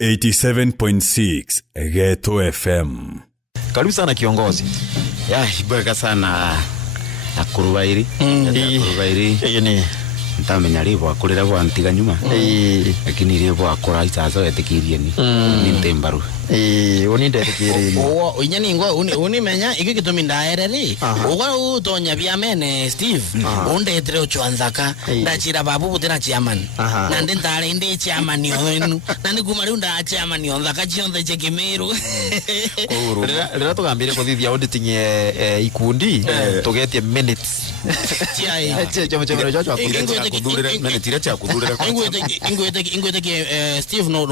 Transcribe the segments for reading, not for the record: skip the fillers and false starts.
87.6 Ghetto FM. Karibu sana kiongozi. Ibaka sana akurubairi. Akurubairi. Yene ntamenya ribo akurira bwa ntiga nyuma. Lakini ribo akora isazo etekirie ni ntembaru. Uninde etekirie. Inyani ngo unimenya iki gitumi ndaereri. Ugo utonya biamene Steve. Unde etre ochwanzaka ndachira babu butera chairman. Nande ndare inde chairman yonu. Nande kumari unda chairman yonzaka chionde chekimero. Rera tugambire kuthithia auditing ikundi tugetie minutes. Chama chocho Steve no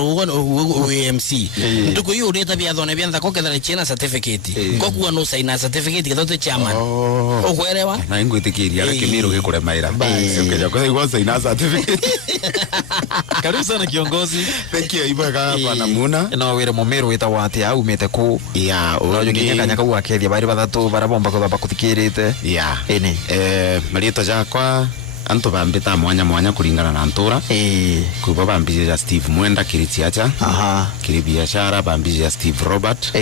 UMC nduko hiyo ureta bia thone bia nthako kethara china certificate kokuwa no sign certificate kithote chairman okuelewa na ingwitikiria kimiro gikure maira ukeja kwa hiyo sign certificate. Karibu sana kiongozi. Thank you Ibaka bana muna no wire momero wita wate au mete ku unajo kinyaka kau akethia bari bathatu barabomba kuthamba kuthikirite ene marito jakwa anto bambita mwanya kuringana na ntura kuba bambije ya Steve Mwenda kiritiacha kiri biashara bambije ya Steve Robert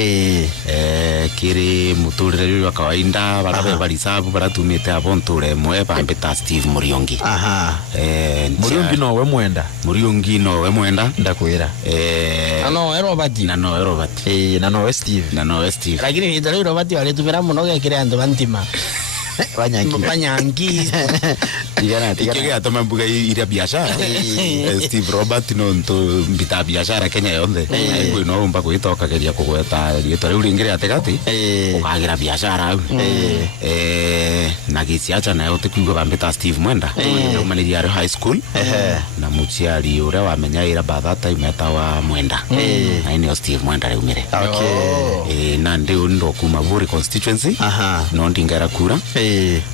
kiri muturire wa kawaida barabe balisabu baratumite abonture mwe bambita Steve Muriongi Muriongi no we Mwenda Muriongi no we Mwenda ndakwira no Robert na no Robert na no Steve lakini ndio Robert wale tumira muno gekire ando bantima Banyangi Ikege atoma mbuga ira biashara Steve Robert no nto mbita biashara Kenya yonde aibu no mba kuitoka keria kugweta rieto riu ringire ategati ukagira biashara na gisiacha na yote kuigo bambita Steve Mwenda no maniri ya high school na muciari ure wamenya ira bathata imetawa Mwenda na ni Steve Mwenda riumire na ndio ndo kuma Buri constituency no ndingara kura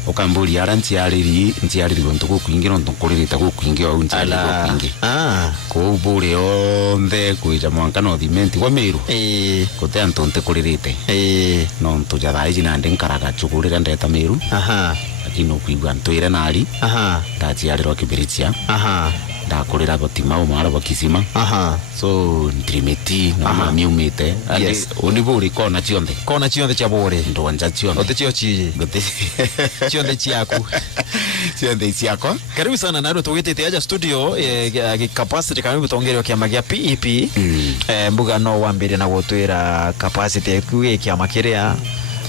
ukamburi aranti yariri gontuko kuingira ntokorita ko kuingia au ntali ko kuingi ko buri onde kuija mwanka no dimenti kwa meru kote antonte kuririte no ntuja thaiji na ndinkaraga chukurira ndeta meru lakini kuigwa ntoire nari tati yariro kibiritia ndakurira gotima umara bakisima so ndrimeti no mami umite oniburi kona chionde cha bore ndo anja chionde otechio chiji chionde chiaku chionde chiako. Karibu sana na tugitete aja studio capacity karibu tongereo kiama gia PEP mbuga no wambire na gutwira capacity kuye kiama kiria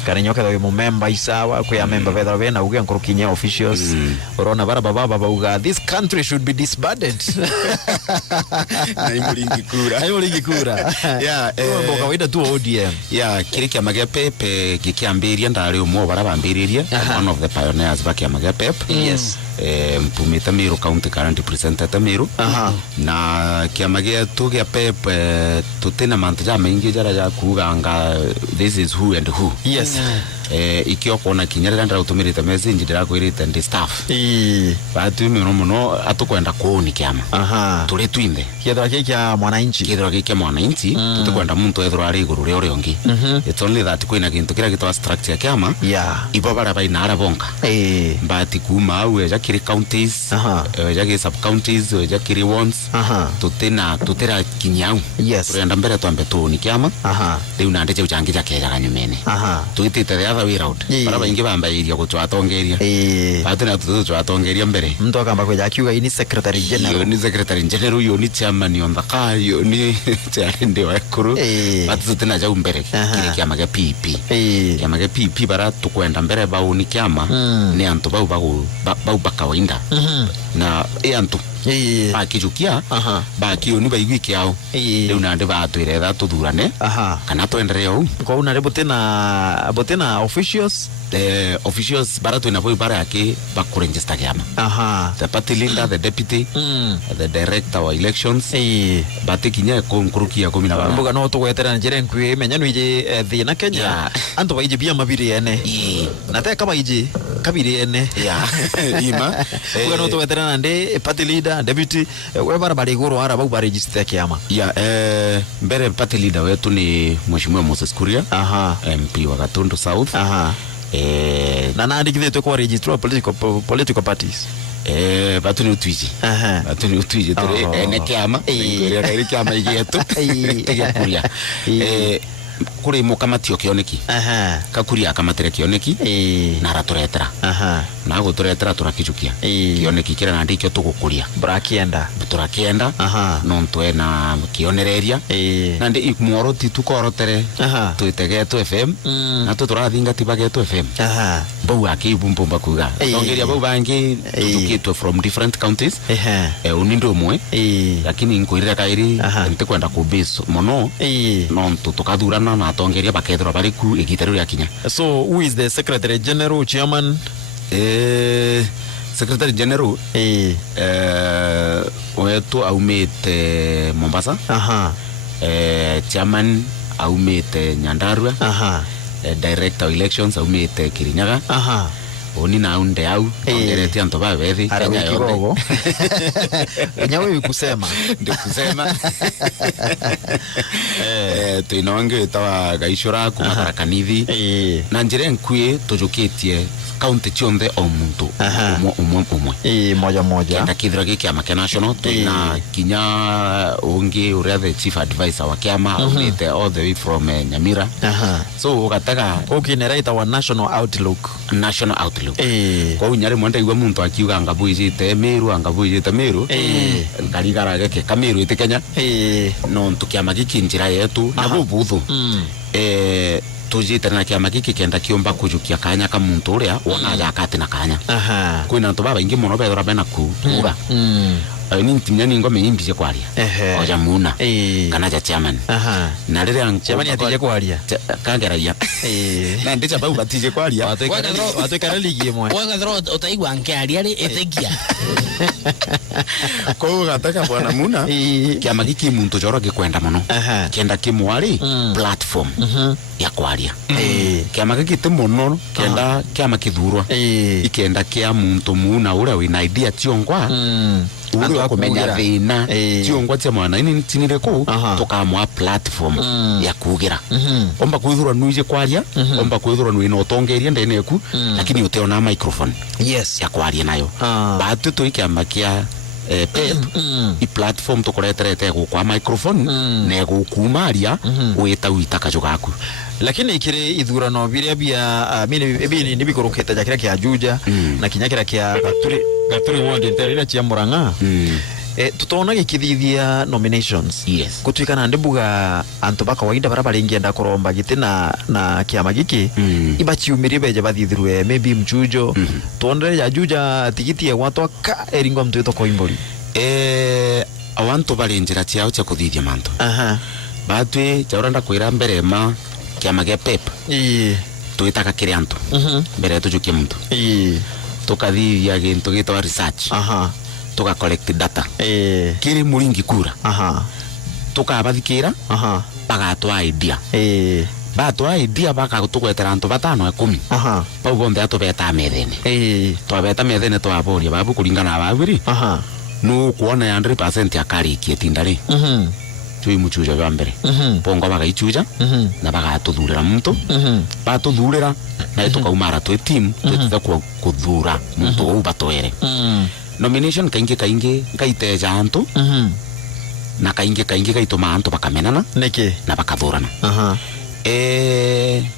karenyoka do mu member isawa ku ya member vetha bena uge nkurukinya officials urona baba uga this country should be disbanded na imuringi kura mboka wida tu ODM kiri kiama gia PEP gikiambiria ndari umwe barabambiririe one of the pioneers ba kiama gia PEP mpumita Meru county current representative Meru na kiama gia tu gia PEP tutena mantja maingi jara ja kuganga this is who and who ikio kona kinyarira ndara utumirite message ndira kwirite ndi staff batu muno atukwenda kuoni kiama tuli twinde kithira kya mwananchi tutakwenda muntu ethro ari iguru rio riongi it's only that kwina kintu kira gitwa structure ya kiama ibo bara baina arabonka mbati kuma au eja kiri counties eja kiri sub counties eja kiri wards tutera kinyau turenda mbere twambe tuoni kiama riu nande che uchangija keja kanyumene tuitite the other way round bara baingi bambairia gutwatongeria batu na tutwatongeria mbere mtu akamba kweja akiuga ini secretary general yo ni chairman on the car yo ni chairende wa kuru batu tena ja mbere kile kiama ga PP bara tukwenda mbere bau ni kiama ni antu bau bakawainda na antu akijukia bakio ni baigwi kiao riu nande batwire tha tuthurane kana twendereo ko una botena officials bara twina boy bara yake bakuregister kiama the party leader the deputy the director wa elections batikinya ko nkurukia 10 mbuga no tugwetera njere nkwi menya nwije thina Kenya antu baije bia mabiri ene na te kama ije kabiri ene ima mbuga no tugwetera nande party leader deputy we bara bari goro ara bau register kiama mbere party leader wetu ni mheshimiwa Moses Kuria MP wa Gatundu South na nandikithitwe kwa register political parties batu ni utwiji batu ni utwiji turi ne kiama ngwira kairi kiama igetu tegekuria kuri mukamatio kioneki kakuria akamatire kioneki na raturetera na guturetera turakijukia kioneki kira na ndikyo tugukuria brakienda turakienda no ntwe na kionereria na ndi ikmoroti tukorotere twitege tu FM na tuturathinga tibage tu FM bau akibumbumba kuga ongeria bau bangi tukitwe from different counties unindo mwe lakini nkuirira kairi ntikwenda kubase mono no tutukadurana na tongeria bakethro bariku igitero ya kinya. So who is the secretary general, chairman? Secretary general wetu aumete Mombasa. Chairman aumete Nyandarua. Director of elections aumete Kirinyaga. Oni na unde au ongereti anto ba bethi Kenya yogo nyawe kusema ndio kusema tuinonge tawa gaishura kuma kanithi na njire nkwie tujukitie county chonde o muntu umwe moja na kithira giki ama national tuina kinya ungi uria the chief advisor wa kiama umite all the way from Nyamira so ukataka ukineraita wa national outlook kwa unyare mwenda igwa muntu akiuga ngabuijite Meru ngarigara geke Kameru ite Kenya no tukiama giki njira yetu na bubuthu tujite na kiama giki kenda kiomba kujukia kanya ka muntu uria wona yakati na kanya kwina ntu baba ingi muno bethora bena kuuga ni ntimya ningo menyimbize kwaria oja muna kana ja chairman na rere chairman atije kwaria kangeraia na ndicha bau batije kwaria watu karaligie mwe wagathro utaigwa nkiaria ri etegia ko gataka bwana muna kiama giki muntu joro gikwenda muno kenda kimwari platform ya kwaria kiama giki timono kenda kiama kithurwa ikenda kia muntu muna ura wina idea tiongwa uri kumenya thina tiongwa tia mwana ini tinire ku tukamwa platform ya kugira omba kwithurwa nuije kwaria omba kwithurwa nuina utongeria ndene ku lakini uteona microphone ya kwaria nayo batu tuikiama kia pep i platform tukoreterete kwa microphone ne gukumaria wita witaka gaku lakini ikire ithurano biria bia mini nibikoroketa jakira kia Juja na kinyakira kia Gaturi wonde nterira cia Murang'a tutona gikithithia nominations kutuika na ndibuga antu baka waida bara baringienda kuromba gitina na kiama giki ibachiumire beje bathithirwe maybe mchujo tuondere ya Juja tigitie watu ka eringo mtu to koimbori awantu barinjira ciao cia kuthithia mantu batwe chauranda kwira mbere ma kiama gia pep tuitaka kire antu mbere tujukie muntu tukathithia gintu gitwa research tuka collect data kiri muringi kura tukabathikira bagatwa idea batwa idea baka tukwetera antu 5 10 pau bonde atubeta methene twabeta methene twaboria babu kuringana na babiri no kuona ya 100% akarikie tindari tui muchuja wa mbere pongo bagaichuja na bagatuthurira muntu batuthurira na tukaumara twi team tutitha kuthura muntu u batwere nomination kaingi ngaiteja antu na kaingi gaituma antu bakamenana niki na bakathurana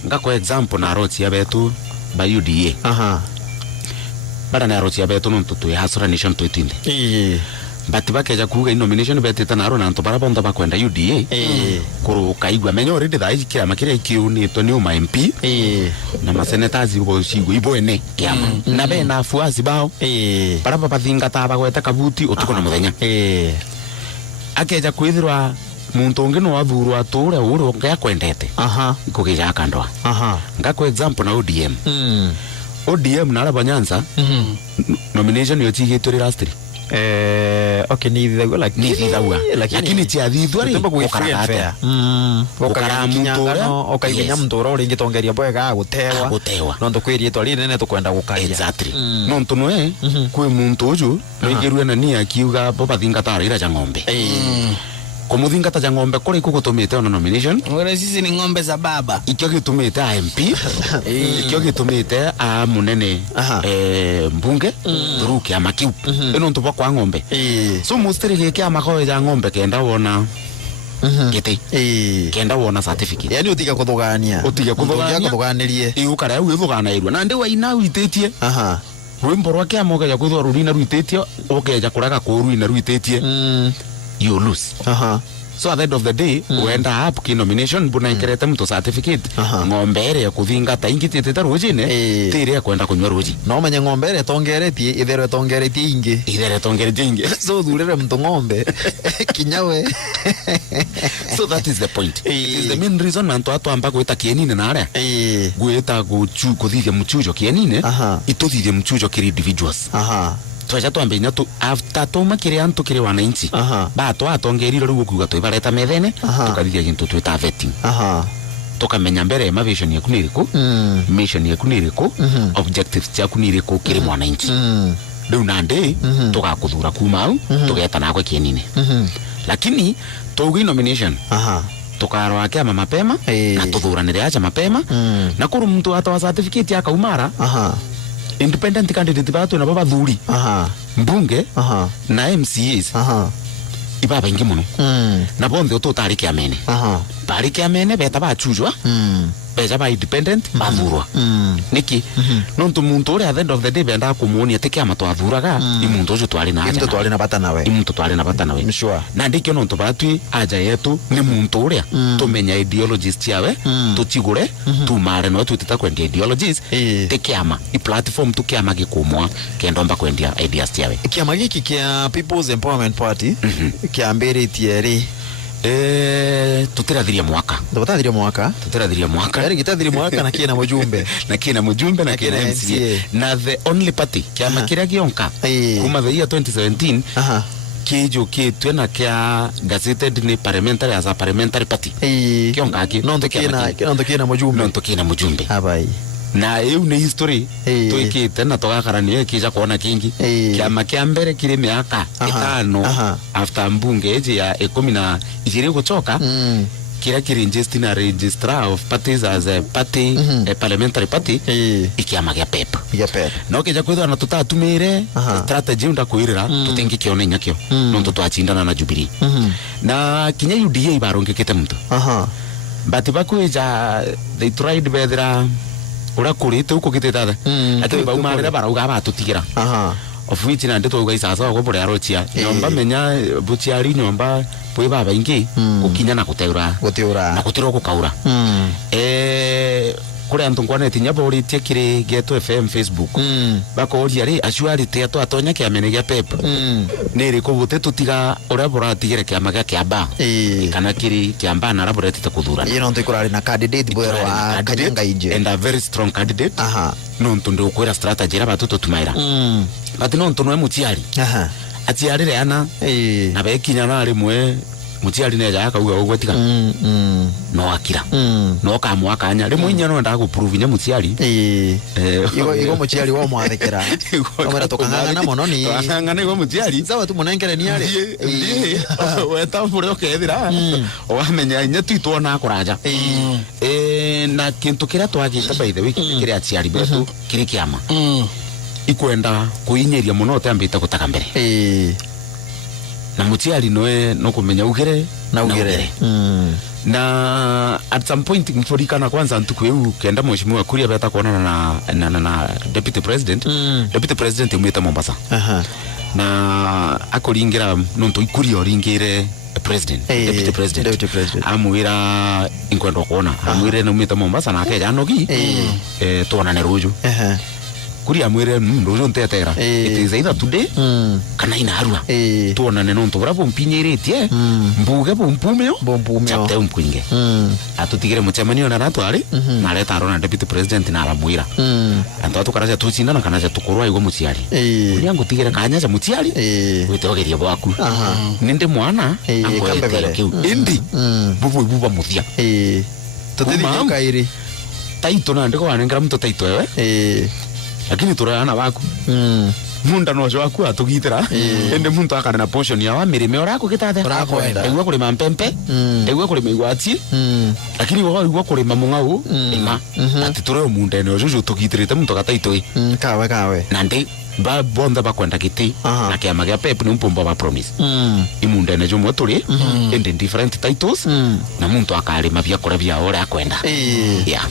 ngako example na roti ya betu ba UDA bara na roti ya betu no tutu ya Hasra Nation twitinde bati bakeja kuga nomination beteta naro na antu bara bonda bakwenda UDA kuru kaigwa menyo already thai kira makire kiuni to ni uma MP na masenators ibo shigo ibo ene kiama na be na afuasi bao bara bathinga ta bagweta kabuti utuko na muthenya akeja kwithirwa muntu ungi no athurwa ture uru ngaya kwendete ikugija kandwa ngako example na ODM na Araba Nyanza nomination yo tigituri last okay ni thigwa lakini tia thithwa ri ukaragata ukaramunyangano ukainya mtoro ringi tongeria bwega gutewa no ndukwirie twari nene tukwenda gukaria exactly no ntunwe kwi muntu uju nigirwe na ni akiuga baba thinga tarira ja ng'ombe kumuthingata ja ng'ombe kuri ikugutumite ona nomination Ngore sisi ni ng'ombe za baba. ikyo gitumite a MP ikyo gitumite a munene mbunge through kiama kiu ino ntuba kwa ng'ombe so mustiri giki amakoe ja ng'ombe kenda wona giti kenda wona certificate yani utiga kuthugania kuthuganirie ukara eu ithuganairwa na ndi wa ina witetie rwimbo rwa kiama ukeja kwithwa rurina rwitetie ukeja kuraga kuruina rwitetie you lose so at the end of the day wenda up ki nomination buna ikerete mtu certificate ng'ombe ere kuthingata ingitete rujine tire kwenda kunywa ruji no menye ng'ombe ere tongeretie ithere tongeretie ingi so thurire mtu ng'ombe kinyawe so that is the point it is the main reason nanto atwamba gwita kienine na aria gwita kuthithia mchujo kienine ituthithia mchujo kiri individuals twaja twambinya tu after tuma kiri antu kiri wananchi ba twatongeriro riu kuga twibareta methene tukathithia gintu twita vetting tukamenya mbere ma vision yaku ni iriku mission yaku ni iriku objectives yaku ni iriku kiri mwananchi riu nandi tugakuthura kuma au tugeta nakwe kienine lakini tugi nomination tukarwa kiama mapema na tuthuranire acha mapema na kuru mtu atawa certificate akaumara independent candidate batu na baba thuri mbunge na MCAs ibaba ingi muno na bonthe ututari kiamene bari kiamene beta bachujwa beja ba independent bathurwa niki nontu muntu uri at the end of the day benda kumuonia te kiama twathuraga imuntu ucio twari na aja twari na bata nawe sure na ndikyo nontu batwi aja yetu ni muntu uri tumenya ideologies ciawe tuchigure tumare no tutita kwendia ideologies te kiama i platform tu kiama gikumwa kendomba kwendia ideas ciawe kiama giki kia People's Empowerment Party kiambiritie ri tutirathiria mwaka eri gitathiri mwaka na kina mujumbe na kina MCA na the only party kiama kiria gionka kuma the year 2017 kijo kitwe na kia gazetted ni parliamentary as a parliamentary party kionka ki nonto kina mujumbe abai na eu ni history tuikite na tugakarania kija kuona kingi kiama kia mbere kiri miaka 5 after mbunge eji ya 12 guchoka kira kiregister na registrar of parties as a party a parliamentary party ikiama gia PEP no kija kwithwa na tutatumire strategy unda kuirira tutingi kione nyakio no tutwachindana na Jubilee na kinya UDA ibarongekete mtu but bakuja they tried bedra ura kurite uko giteta ati baumarira barauga batutigira of which na ndeto uga isasa go bore arochia nyomba menya buchiari nyomba pwe baba ingi ukinya na kuteura na kutiro kukaura kuri antu nkwane tinya bori tiekire Geto FM Facebook bako ori ari acuari te atonya kiamene gia PEP neri ko bote tutiga ora bora tigere kiamaga kiamba kana kiri kiamba na rabora tita kuthurana ino ntikurari na candidate bwero wa Kanyanga inje and a very strong candidate no ntunde ukwera strategy ra batuto tumaira but no ntunwe mutiari atiarire ana na bekinya na rimwe mutiari neja akauga ugwetika no akira no kamwa kanya rimwe nya no ndaga prove nya mutiari igo mutiari wo mwathekera kamera tokangana mono ni tokangana igo mutiari sawa tu munengere ni ari weta mbure okethira wamenya nya twitwo na kuraja na kintu kira twagita by the way kiri atiari betu kiri kiama ikwenda kuinyeria muno tambita gutaka mbere na mutiari noe no kumenya ugere na at some point mfurikana kwanza ntukweu kenda mheshimiwa Kuria beta kuonana na deputy president umeta Mombasa na akoringira nonto Kuria oringire deputy president amwira inkwenda kuona amwire no umeta Mombasa na akeja nogi tuonane ruju Kuria mwire ndojo ntetera it is either today kana inarua tuonane nonto bravo mpinyeretie mbuge bompumeo chapte umkwinge atutigire muchemanio na ratwari na leta arona deputy president na aramwira anto tukaraja tuchinda na kanaja tukurwa igo mutiari uliango tigire kanya cha mutiari witogeria bwaku ninde mwana angwete kiu indi buba muthia tutithika kairi taito na ndiko wanengera mtu taito wewe lakini turana baku munda no jo aku atugitira ende muntu akana na portion ya mirime ora kugitate Urakwenda. egwa kulima mpempe egwa kulima igwati lakini egwa kulima mungau ima ati tore munda ene jo tugitirite muntu kataitoi kawe na ndi ba bonda bakwenda kiti na kiama gia PEP ni mpumba ba promise imunda ene jo moturi ende different titles na muntu akalima bya kora bya ora akwenda yeah.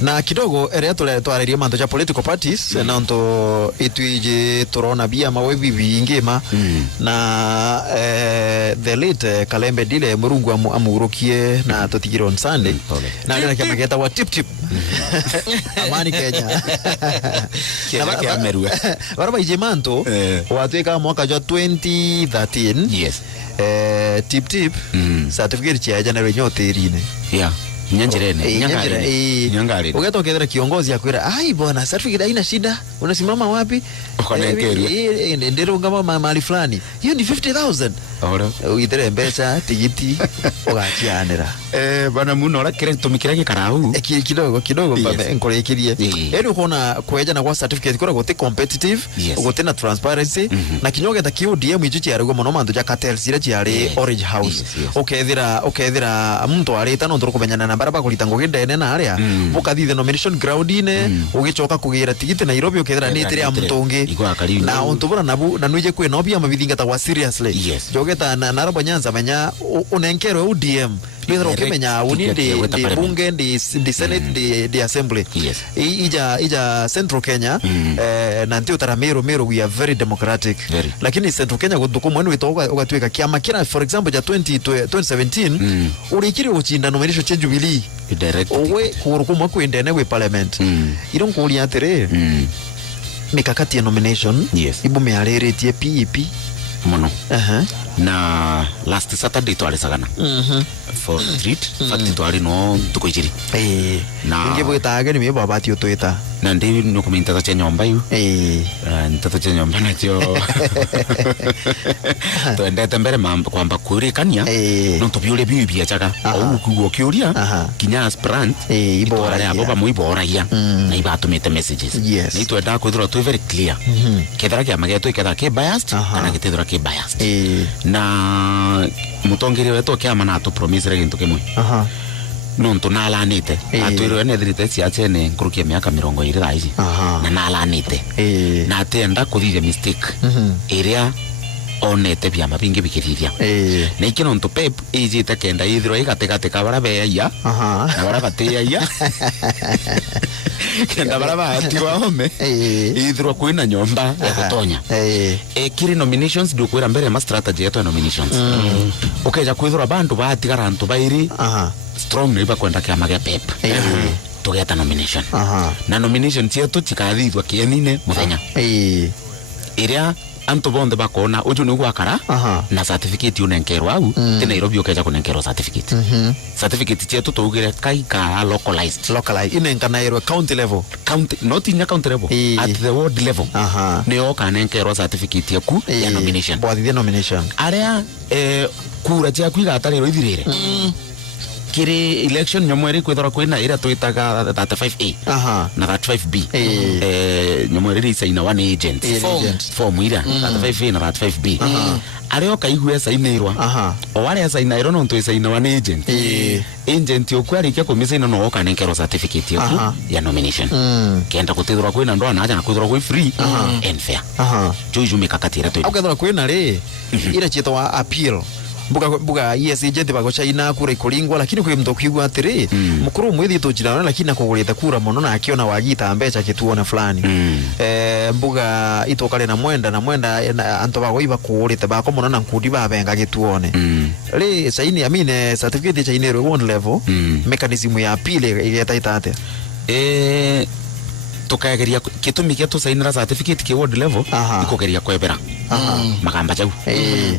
Na kidogo area twaririe manto cha political parties na nto itwije turona bia mawebi bingima na the late Kalembe Dile Murungu amurukie na tutigire on Sunday na ndio kama geta wa tip Amani Kenya kia merue baraba ije manto watweka mwaka wa 2013 yes tip certificate cha jana nyote irine yeah nyanjirene nyangari ugeto kedera kiongozi akwira ai bwana certificate haina shida unasimama wapi ndero ngama mali fulani hiyo ni 50,000 ora uitere mbesa tigiti ugachianira bana muno ora kire tumikira gikarau kidogo baba enkorekirie ero kona kweja na kwa certificate kora gote competitive gote na transparency na kinyoge ta KODM ijuchi yarego mono mandu ja cartel sire ciare Orange House ukethira muntu arita no ndoro kumenyana na baraba kulitango gindene na aria bukathithe nomination ground ine ugicoka kugira tigiti Nairobi ukethira ni tire amtonge na untubura nabu na nuje kwe no bia mabithinga ta wa seriously jogeta na narabo Nyanza menya unenkero UDM Pedro Kimenya uni de bunge de Senate de Assembly ija Central Kenya na ndio taramero we are very democratic lakini Central Kenya gutuko mwenu witoka ugatweka kiama kira for example ja 2017 urikiri uchinda nomination cha Jubilee direct owe kurukuma kwendene we parliament iron kulia tere mikakati ya nomination ibu meareretie PEP mono na last Saturday twali sagana for street fact twali no tukoijiri na ngebo taga ni meba batio toeta na ndi no komenta cha nyomba yu ntato cha nyomba na tio to ndete mbere mambo kwamba kurikania no tobiule bibi achaga au kugo kioria kinya aspirant ibora abo bamuibora ya na ibatumete messages ni to nda kwithira to very clear kethara kya mageto ikethara ke biased kana kitethira ke biased na mutongeri wetu kiama na tu promise gintu kimwe no ntunalanite atwiro ene thirite ciache ne nkurukia miaka 20 thaici na nalanite na atenda kuthithia mistake iria onete bia mabingi bikirithia na ikino ntu PEP ijite kenda ithiro igatekate kabara beya na bara bateya ya kenda bara bahati wahome ithiro kwina nyomba ya kutonya kiri nominations ndio kwira mbere ma strategy yetu nominations ukeja kwithira bandu batigara antu bairi strong ni bakwenda kiama gia PEP tugeta nomination na nomination cietu chikathithwa kienine muthenya iria antu bonde bakona uju ni gwakara na certificate unenkerwa au te Nairobi ukeja kunenkerwa certificate certificate cietu tugire kaika localized inenkanairo county level not in county level at the ward level ni okanenkerwa certificate yaku ya nomination bwathithia nomination area kura cia kwigatariro ithirire kiri election nyomweri kwithora kwina ira twitaga 35A na 35B nyomweri isaina one agent form ira 35A na 35B ario kaigwe sainirwa o wale sainirwa no twisaina one agent okwari kia komisina no okanenkero certificate yaku ya nomination kenda kutithora kwina ndo anaja na kwithora kwi free and fair juju mikakatira tu ukethora kwina ri ira chitwa appeal buga agent bagocha ina kura ikolingwa lakini kwe mtu kwigwa atiri mukuru mwithi tujirana lakini akugurita kura mono na akiona wagita mbecha kituona fulani buga itokale na mwenda anto bagoiba kurita bako mono na nkudi babenga kituone le saini amine certificate cha inero one level mechanism ya pile igeta itate tukageria kitumi kia tusainira certificate ki ward level ikogeria kwebera magamba jau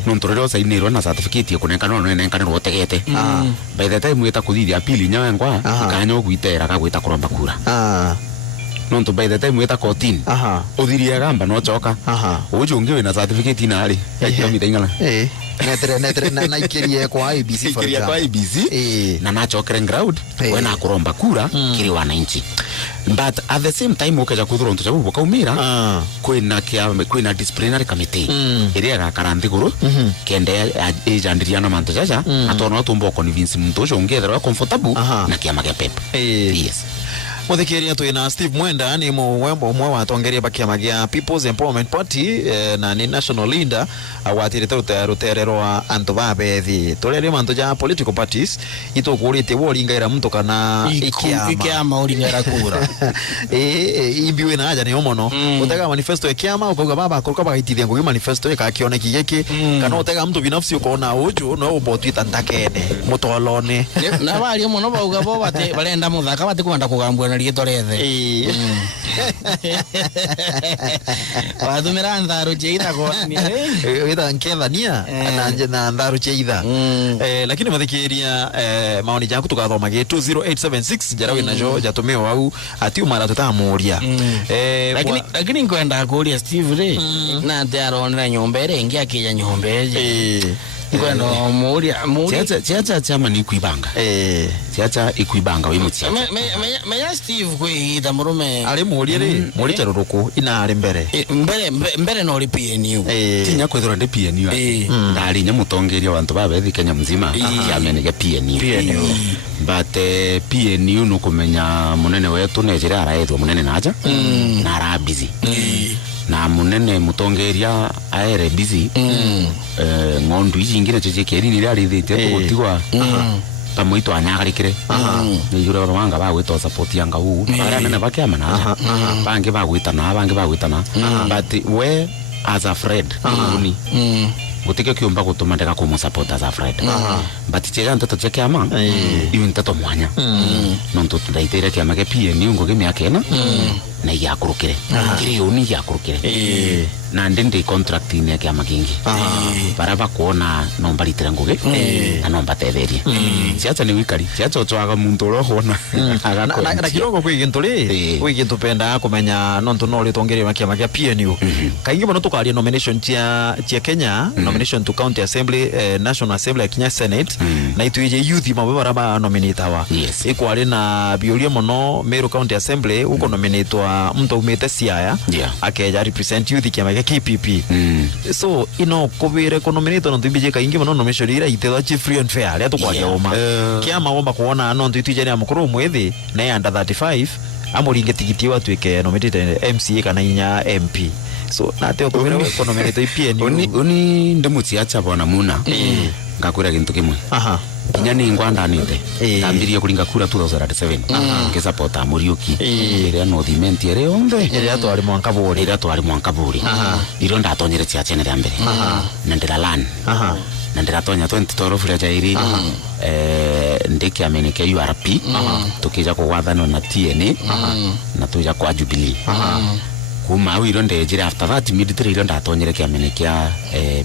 no ntorero sainirwa na certificate kunenka no nenka no tegete by the time weta kuthithia apili nyangwa kanyo gwitera kagwita kuromba kura no to by the time weta 14 uthiria gamba no choka uju ungiwe na certificate ina ali ya mitaingala netre na ikirie kwa IBC for example na nachokere ground wena kuromba kura kiri wananchi but at the same time ukaja kuthura ntu jabu bokaumira kwina disciplinary committee iria gakaranthi guru kende ejandiria na mantu jaja atono tumbo convince muntu ucio ungethera comfortable na kiama kia pep. Yes. Muthikiria twina Steve Mwenda ni mwe wa tongeria bakiama gia People's Empowerment Party na ni national leader awatirite rutererwa antu babethi turere mantu ja political parties itukurite woringaira muntu kana ikiama uringaira kura imbiwe na aja ni omono utega manifesto ikiama ukauga baba akoruka bagaitithia ngugi manifesto ikakioneki giki kana utega mtu binafsi ukona uju no ubotwita ntakene mutolone na bali omono bauga bo bate barenda muthaka bate kwenda kugambwa na rieto rethe wathumira ntharu jeitha kwani witha nkethania na ntharu jeitha lakini mathikiria maoni jaku tukathomage 20876 jarawi najo jatumio au ati umara tutamuria lakini kwenda kuria Steve re na ndaronera nyomba ire ingi akija nyomba ije kwenda muria chacha chama ni kuibanga chacha ikuibanga we mutia me Steve kwihitha murume ari muria ri muri charuruku ina ari mbere no ri PNU tinya kwethora ndi PNU ndari nya mutongeria wantu babethi Kenya mzima yamenege PNU but PNU no kumenya munene wetu nejira araethwa munene naja na ara busy na munene mutongeria aere busy ngondu ingine cheche keri ni ari thite gutigwa pamoito anyagarikire ni yura banga bagwita support yanga hu ara nene bakiama na bangi bagwitana but we as a friend uni gutike kiumba gutuma ndeka kumu support as a friend but chega ntato cheke ama iwe ntato mwanya nonto tundaitire kiama ke PNU ngo gemia kena na yakurukire kiri uni yakurukire na ndende contract ni kiama kingi baraba kuona nomba litira nguge na nomba tetherie ciacha ni wikari ciacha twaga muntu rohona na kirogo kwigi tupenda kumenya nonto no ritongeria kiama kia PNU kaingi mono tukaria nomination cia Kenya nomination to county assembly national assembly Kenya Senate na ituije youth mabara ba nominate hawa ikwari na biuria mono Meru county assembly uko nominate wa mtu umete Siaya akeja represent youth kiama kia KPP so kubire ko nominate no timbije kaingi mono nomination ira itethwa chief free and fair leto kwaria oma kiama omba kuona no ituije ni amukuru mwethi na under 35 amuringe tikiti watu eke nominated MCA kana inya MP so na teo kubira ko nominate PNU uni ndemutsiacha bona muna ngakura kintu kimwe kinya ni ngwanda nite tambirie kuringa kura 2007 ke supporta Muriuki ire no dimenti ire onde ire atwari mwankaburi iro ndatonyere chiache ne mbere na ndiralan na ndiratonya 2012 fura jairi ndiki ameneke URP tukija kuwathano na TNA na tuja kwa Jubilee kuma wiro ndejire after that military iro ndatonyere kiamenekea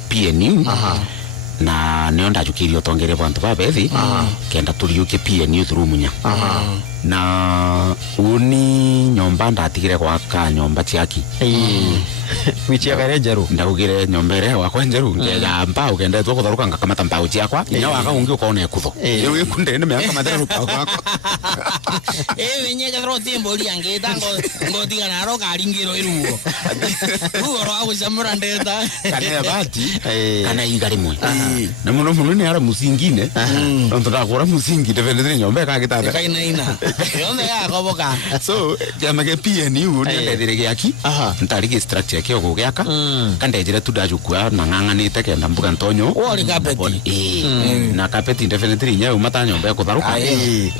PNU na neo ndajukirio tongere bantu babethi kenda turiuke PNU through munya na uni nyomba ndatigire gwaka nyomba ciaki wichia kare njeru ndagugire nyombere wakwa njeru ngega mbao kenda twa kutharuka ngakamata mbao ciakwa nya waka ungi ukone ekutho yewe ikunde ne meaka mathera ruka kwako wenye gatro timbo liange tango ngotiga na roka aringiro iruo ruo ro agushamura ndeta kana bati kana ingari mwe na muno ni ara musingine ndo ndakora musingi defendere nyombe kagitata kaina yonde yakoboka so jamage PNU ni ndethire giaki ntarigi structure kio gugiaka kandejire tudajukua na nganganite kenda mbuga ntonyo ori kapeti na kapeti definitely nya umata nyombe kutharuka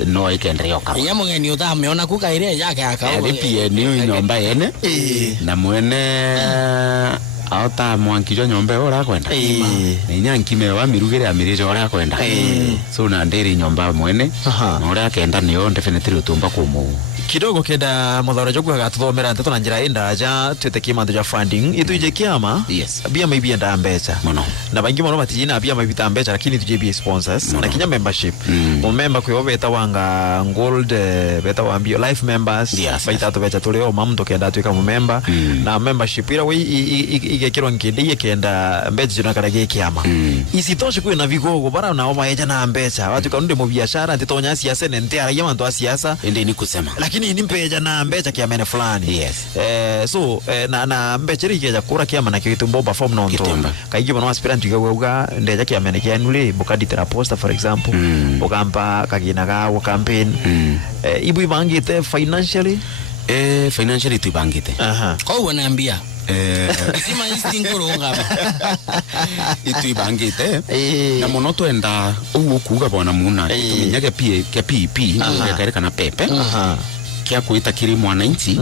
no ikendre yoka ya mugeni utameona kukaire yake akao PNU nyomba yene na mwene auta mwankijo nyombe ora kwenda ni nyankime wa mirugire amirije ora kwenda so na nderi nyomba mwene na ora kenda niyo definitely utumba kumu kidogo kenda muthara jogu agatuthomera nteto na njira indaja tweteke mantu ja funding ituje kiama bia maybe nda mbecha na bangi mono batijina bia maybe mbecha lakini tuje bia sponsors na kinya membership member kwe obeta wanga gold beta wambio life members baita to becha tole o mamto kenda tweka member na membership ira we igekirwa ngende kenda mbecha jona kana kiama isitoshe kwe na vigogo bara na oma eja na mbecha watu kanunde mu biashara ntitonya siasa nente ara yamantu asiasa ende ni kusema lakini ni mbeja na mbeja kiamene fulani. Yes. So na mbeja rikeja kura kiama na kitu bomba form no nto kaigi bano aspirant igauga ndeja kiamene kianule bukaditira poster for example bukamba kagina ga campaign ibu ibangite financially financially tubangite kwa wanaambia sima instingo ngaba itu ibangite na muno twenda ugu kuga bona muna tumenyage ke PEP ngekare na pepe kia kuita kiri mwananchi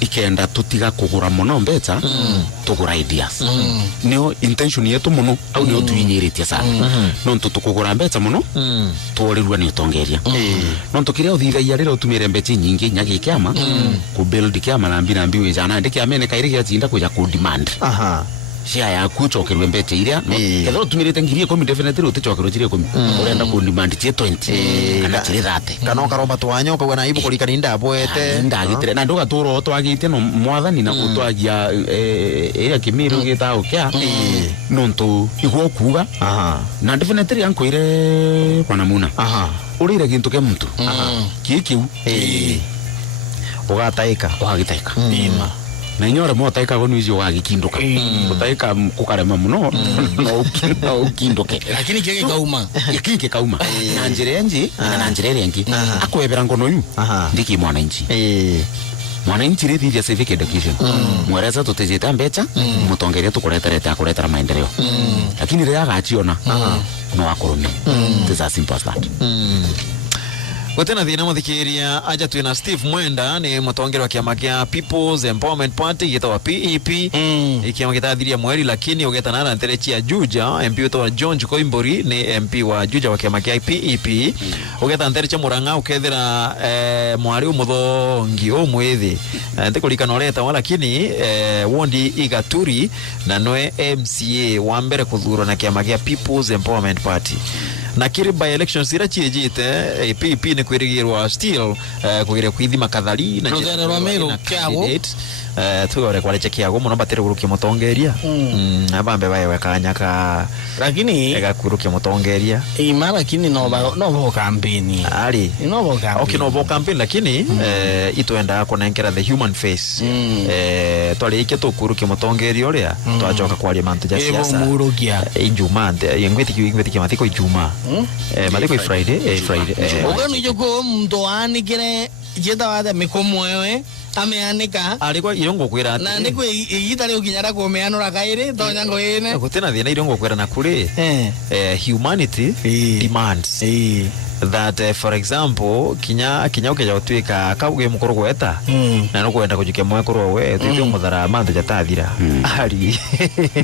ikenda tutiga kugura muno mbeca tugura ideas nio intention yetu muno au nio tuinyiritie sana no tukugura mbeca muno tworirwa ni utongeria no tukiria uthigaia rero tumire mbeca nyingi nyagi kiama ku build kiama na mbi jana ndiki amene kairigia tinda kuja ku demand share ya kuchokerwe mbeca iria ketho tumirite ngiri 10 definitely utichokerwe ngiri 10 urenda ku demand tie 20 kana chiri 30 kana karomba twanyo kwa na ibu kulikana ndabwete ndagitire na ndoga turo twagite no mwathani na gutwagia ira kimiro gitao kia nonto igwo kuga na definitely ankoire bwana muna urire gintu ke muntu kikiu ugataika ima na inyora motaika gonu izio wagikinduka motaika kukarema muno no ukinduke lakini kike kauma na njirenji na njirengi akwebera ngono yu ndiki mwananchi mwananchi rithia civic education mwereza tutejeta mbeca mutongeria tukuretera maendeleo lakini ria gachiona no akorome this is simple as that. Gutena thina muthikiria aja twina Steve Mwenda ni mutongero wa kiama kia People's Empowerment Party gitawa PEP ikiama kitathiria mweri lakini ugeta nana nterechia Juja MP wa John Koimburi ni MP wa Juja wa kiama kia PEP ugeta nterechia Muranga ukethira mwari umuthongi umwithi ndikulika noreta wala lakini wondi igaturi na noe MCA wa mbere kuthurwa na kiama kia People's Empowerment Party na kiri by elections ira chiejite PEP ni kwirigirwa still kugira kwithima kathari na Rogero Meru kiago tuore kwale kiago muno batire gurukia mutongeria abambe bae wakanyaka lakini egakurukia mutongeria ima lakini no campaign ali no campaign okay no campaign lakini ituenda kunenkera the human face twali iketo kurukia mutongeria uria twachoka kwalia mantu ja siasa murukia Ijumaa ingweti mathiko Ijumaa mathiko Friday ogano yoko mtu anikire jeta wada mikomo wewe ameanika alikuwa irongo kwira na ndiko igitare ukinyara kumeanura kaire tonya ngoine gutena thina irongo kwira na kuri humanity demands that for example kinya ukeja utwika kauge mukuru gweta na no kwenda kujukia mwekuru we twite muthara mantu jatathira ali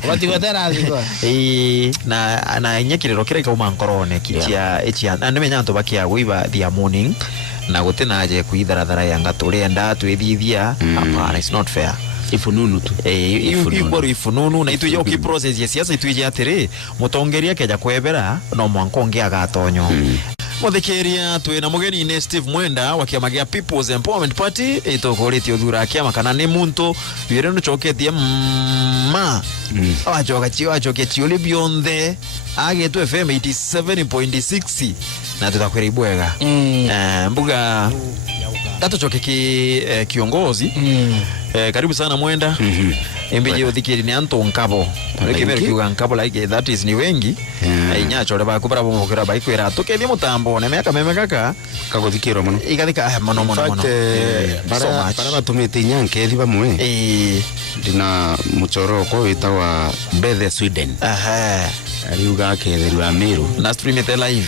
wati gwetera thiko na nyekiriro kire kauma nkorone kitia echia na nimenya nto bakia wiba the morning na gutena aje kuithara yanga turenda twithithia hapana it's not fair ifununu tu ifununu na itu yoki process ya siasa itu ya tere mutongeria keja kwebera no mwankonge agatonyo muthikiria twina mugeni ni Steve Mwenda wa kiama gia People's Empowerment Party itokorete uthura kiama kana ni muntu wire no choketie achoke chioli bionde agetu FM 87.6 na tutakwira ibwega mbuga tato choke kiongozi karibu sana Mwenda mbije uthikiri ni anto nkabo rekebera kiuga nkabo like that is ni wengi inyacho leba kubara bomokera baikwera tukethie mutambo na miaka memekaka kagothikirwa muno igathika mono bara batumite nyanke thi bamwe ndina muchoro ko witawa Bethe Sweden aliuga ketherwa Meru na stream it live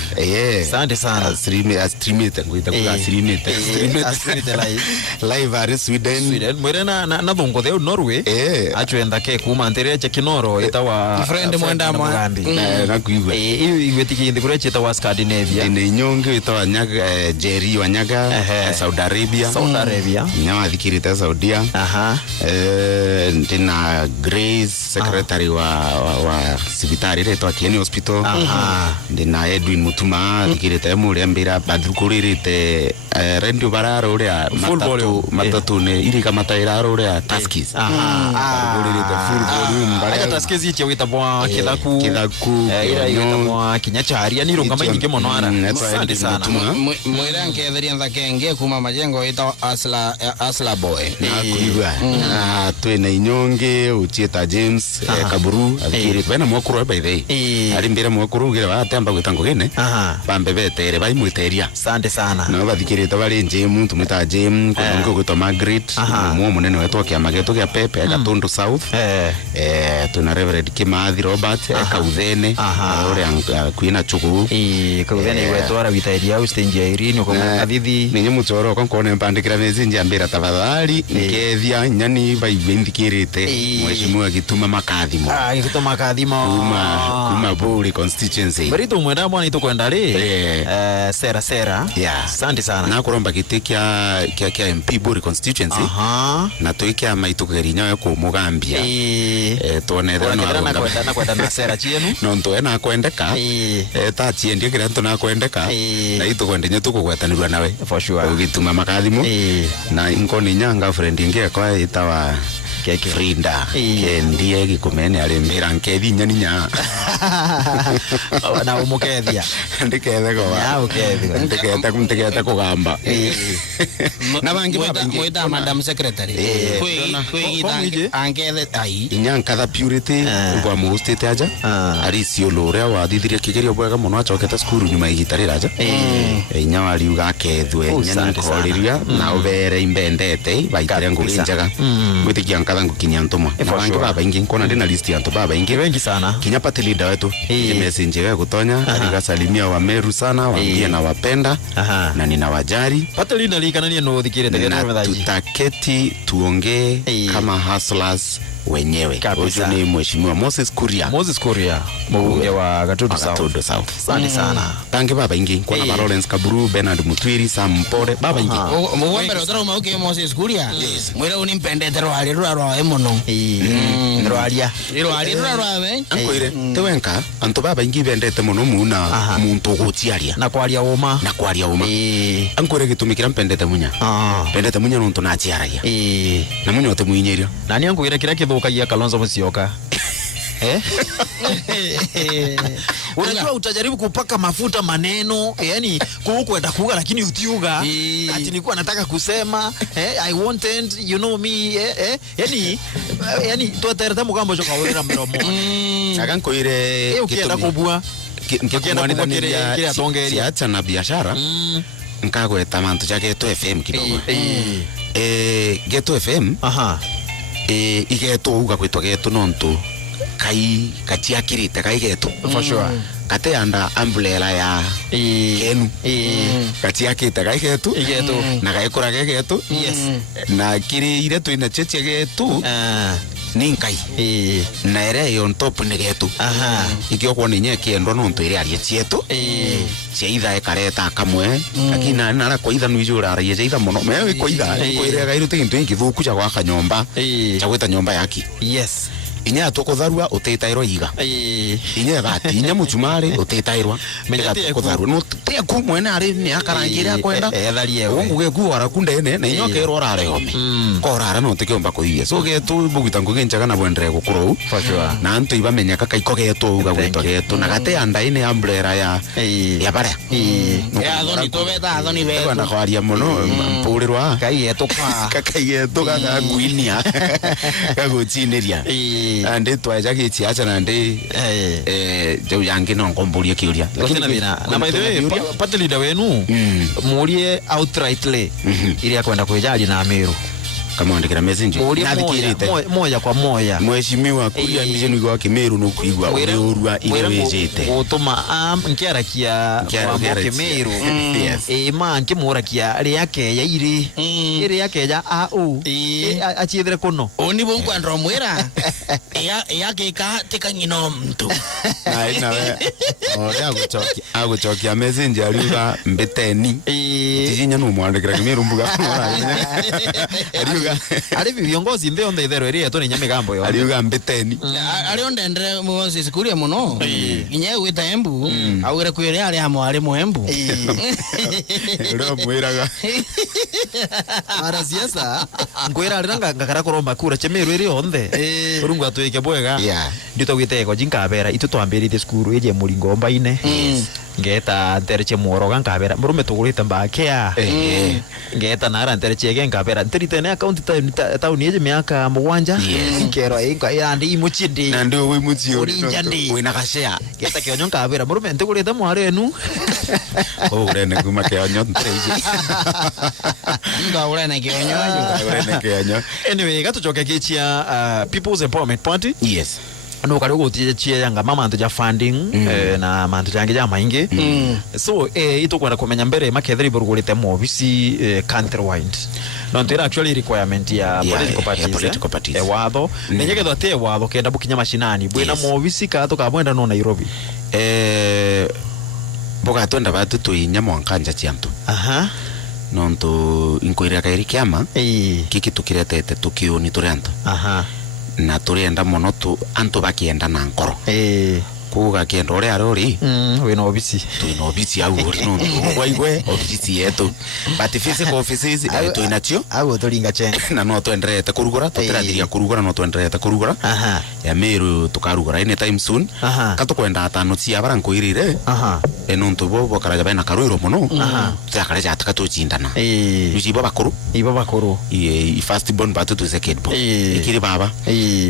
asante sana stream it ngwita kuga stream it live ari Sweden mwere na thongo theu Norway achwenda ke kuma ntere cha kinoro itawa friend Mwenda Mugambi na kuigwa igwetiki ndi kure chita wa Scandinavia ine nyonge itawa nyaga Jerry Wanyaga Saudi Arabia nyawa thikirite Saudia ndina Grace secretary wa sibitari reto Kieni Hospital ndina Edwin Mutuma thikirite muri ambira badhukuririte radio bararo uria matatu ne irika mataira uria taskis gurire full volume bara taskis ichi witabwa kithaku ira kinyacharia ni runga maingi mono ara asante sana mwira nketheria nthakenge kuma majengo ita asla boy na kuigwa twena inyonge uchieta James Kaburu athikiri twena mwakuru by the way ari mbere mwakuru gira batamba gwitango gene bambe betere baimwiteria asante sana no bathikirite bari James tumita James kunongo gwitwa Margaret mwo munene wetu kia mageto kia Pepe Gatundu South tuna Reverend Kimathi Robert Kauthene uri kuina chukuru Kauthene wetu ara witairia ustinje Irene ko kathithi ninyo muchoro ko kone mbandikira mezinji ambira tafadhali ngethia nyani baibindikirite mheshimiwa Gituma Makathimo Gituma Makathimo kuma Buri constituency bari tu mwenda bwana itukwenda ri sera asante sana na kuromba kitikia kia MP Buri constituency na tuikia maitugeri nyayo ku Mugambia tuonethera na kwenda na sera chienu no ntoena kwendeka ta chiendie kira ntona kwendeka na itukwende nyetu kugwetanirwa nawe for sure Gituma Makathimo na inkoni nyanga friend inge kwa itawa Frida kendie gikomene ari mbira nkethi nyani nya na umukethia ndikethe go ya ukethia ndiketa kugamba na bangi mwita madam secretary kuigita ankethe ai inyanka the purity ubwa muustete aja ari siolore wa thithiria kigerio bwega muno achoketa skuru nyuma igitarira aja inya ari uga kethwe nyani koriria na ubere imbendete baitare nguginjaga gwitikia nkatha ngukinya ntuma na bangi baba ingi nkona ndina list ya ntuma baba ingi wengi sana kinya pati leader wetu message ya kutonya aligasalimia wa Meru sana waambie na wapenda na ninawajari pati leader likanania no thikire tegena mthaji tutaketi tuongee kama hustlers wenyewe. Huyo ni mheshimiwa Moses Kuria mbunge wa Gatundu South. Asante sana. Tange baba ingi kwa na Lawrence Kaburu, Bernard Mutwiri, Sam Mpore baba ingi. Mwembe rotaro mauke Moses Kuria. Mwira unimpendete roali rwa emono. Roalia we. Ankoire tewenka anto baba ingi bendete mono muna muntu gutiaria. Na kwaria uma. Ankoire gitumikira mpendete munya. Pendete munya nonto na chiaraia. Na munya otemuinyeria. Nani ankoire kira kithukagia Kalonzo Musyoka. Unajua utajaribu kupaka mafuta maneno, yani kwenda kuuga lakini utiuga. Ati nilikuwa nataka kusema, I wanted, you know me, yani tuatereta mugambo joka wera mromo. Akankoire ukienda kubua. Ukienda kile atongeria. Siacha na biashara. Nkagweta mantu cha Geto FM kidogo. Geto FM. Igeto uga kwitwa Geto nonto kai kachiakirite kai Geto for sure kate anda umbrella ya Kenu kachiakite kai Geto na kai kura Geto na kiri ile tu ina cheche Geto ninkai na ere on top ni Geto ikyo kwa ninye kiendo nonto ire ari chieto cheitha ekareta kamwe akina nara koitha nuijura ari cheitha mono me koitha ko ire ga irute kintu ngithuku cha gwaka nyomba cha gweta nyomba yaki inya tukutharua utitairwa iga inya bati inya muchumari utitairwa menya tukutharua no te ku mwene ari ni akarangira kwenda unguge ku ara kundene na inyo kero orare home ko orara no tekiomba kuiye so Geto bugita nguginjaga na bwendere gukuru na antu ibamenya kakaiko Geto uga gwetwa Geto na gate anda ine umbrella ya bara adoni tobeta adoni be kwenda kwaria muno mpurirwa kai Geto kwa kai Geto kaka guinia kaguchiniria ande twaja gichiacha na ande jau yangi no ngomburie kiuria lakini na by the way pati leader wenu murie outrightly ili kwenda kujali na Amiru kama andikira message moja kwa moja mheshimiwa Kuria mjini kwa Kimeru no kuigwa urua iwejete utuma nkiarakia wa Kimeru ma nkimurakia ri yake ya iri yake ya achithire kuno oni bonko andro mwera yake ka tekanyino mtu na we ore aguchokia message aliuga mbeteni tijinya no mwandikira kimiru mbuga ari viongozi ndio ndio ithero iri eto ni nyamigambo yo ariuga mbiteni ari ondendre mugosi sikuria muno inye wita embu awire kwire ari hamwe muembu ro mwiraga ara siasa ngwira ari ngakara koromba kura chemiru iri onthe urungu atuike bwega ndito gwitego jinkabera itu twambirite skuru ije muringo mbaine ngeta ntereche muoroga nkabera murume tugurite mbakea ngeta nara ntereche ge nkabera ntirite account town ije miaka mugwanja nkero inga yandi imuchindi na ndio we muchio wina gashea ngeta kionyo nkabera murume ntigurite mwarenu urene kuma kionyo ntereche nga urene kionyo anyway gatuchoke kichia People's Empowerment Party no kari gutiye yanga mama ntuja funding na mantu jange ja maingi so ito kwenda kumenya mbere maketheri burugurite mu obisi country wide no ntira actually requirement ya political parties watho nenyege dote watho kenda bukinya mashinani bwena mu obisi ka to kabwenda no Nairobi boga tonda batu tuinya mwankanja chiantu nonto inkoira kairi kiama kiki tukiretete tukiuni turianto na turienda mono tu antu bakienda na nkoro kuga kienda ore arori wina obisi tuina obisi au ori no kwaigwe obisi yetu but physical offices tuinatio au turinga chen na no twendrete kurugura tutiradiria kurugura no twendrete kurugura ya meru tukarugura any time soon katukwenda atano cia baranko irire eno ntubo bokaraja bena karuiro mono twakaraja atakatuchindana yujibo bakuru i first born batu tu second born ikiri baba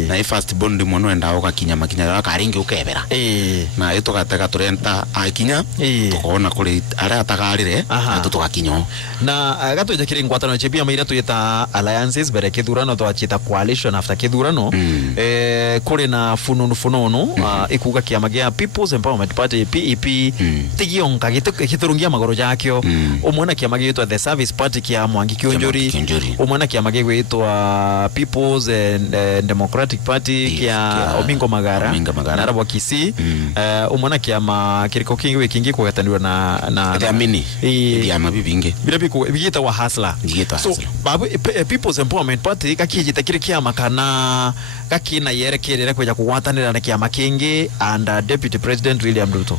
na i first born ndi mono enda okakinya makinya akaringe ukebera na ito gataka turenta akinya tukona kuri ara atagarire atu tugakinyo na gatoje kiri ngwatano chepia maira tuyeta alliances bere kithurano twachita coalition after kithurano kuri na fununu ikuga kiama gia People's Empowerment Party PEP tigionka giturungia magoro jakyo umwana kiama gitwa the Service Party kia Mwangi Kionjori umwana kiama gitwa People's Democratic Party kia Omingo Magara narabo Kisii umwana kiama kiriko kingi kugatanirwa na dhamini biama bibinge bila bigita wa hasla so babu People's Empowerment Party kakijita kiri kiama kana kakina yerekerera kweja kuwatanira na kiama kingi and Deputy President William Ruto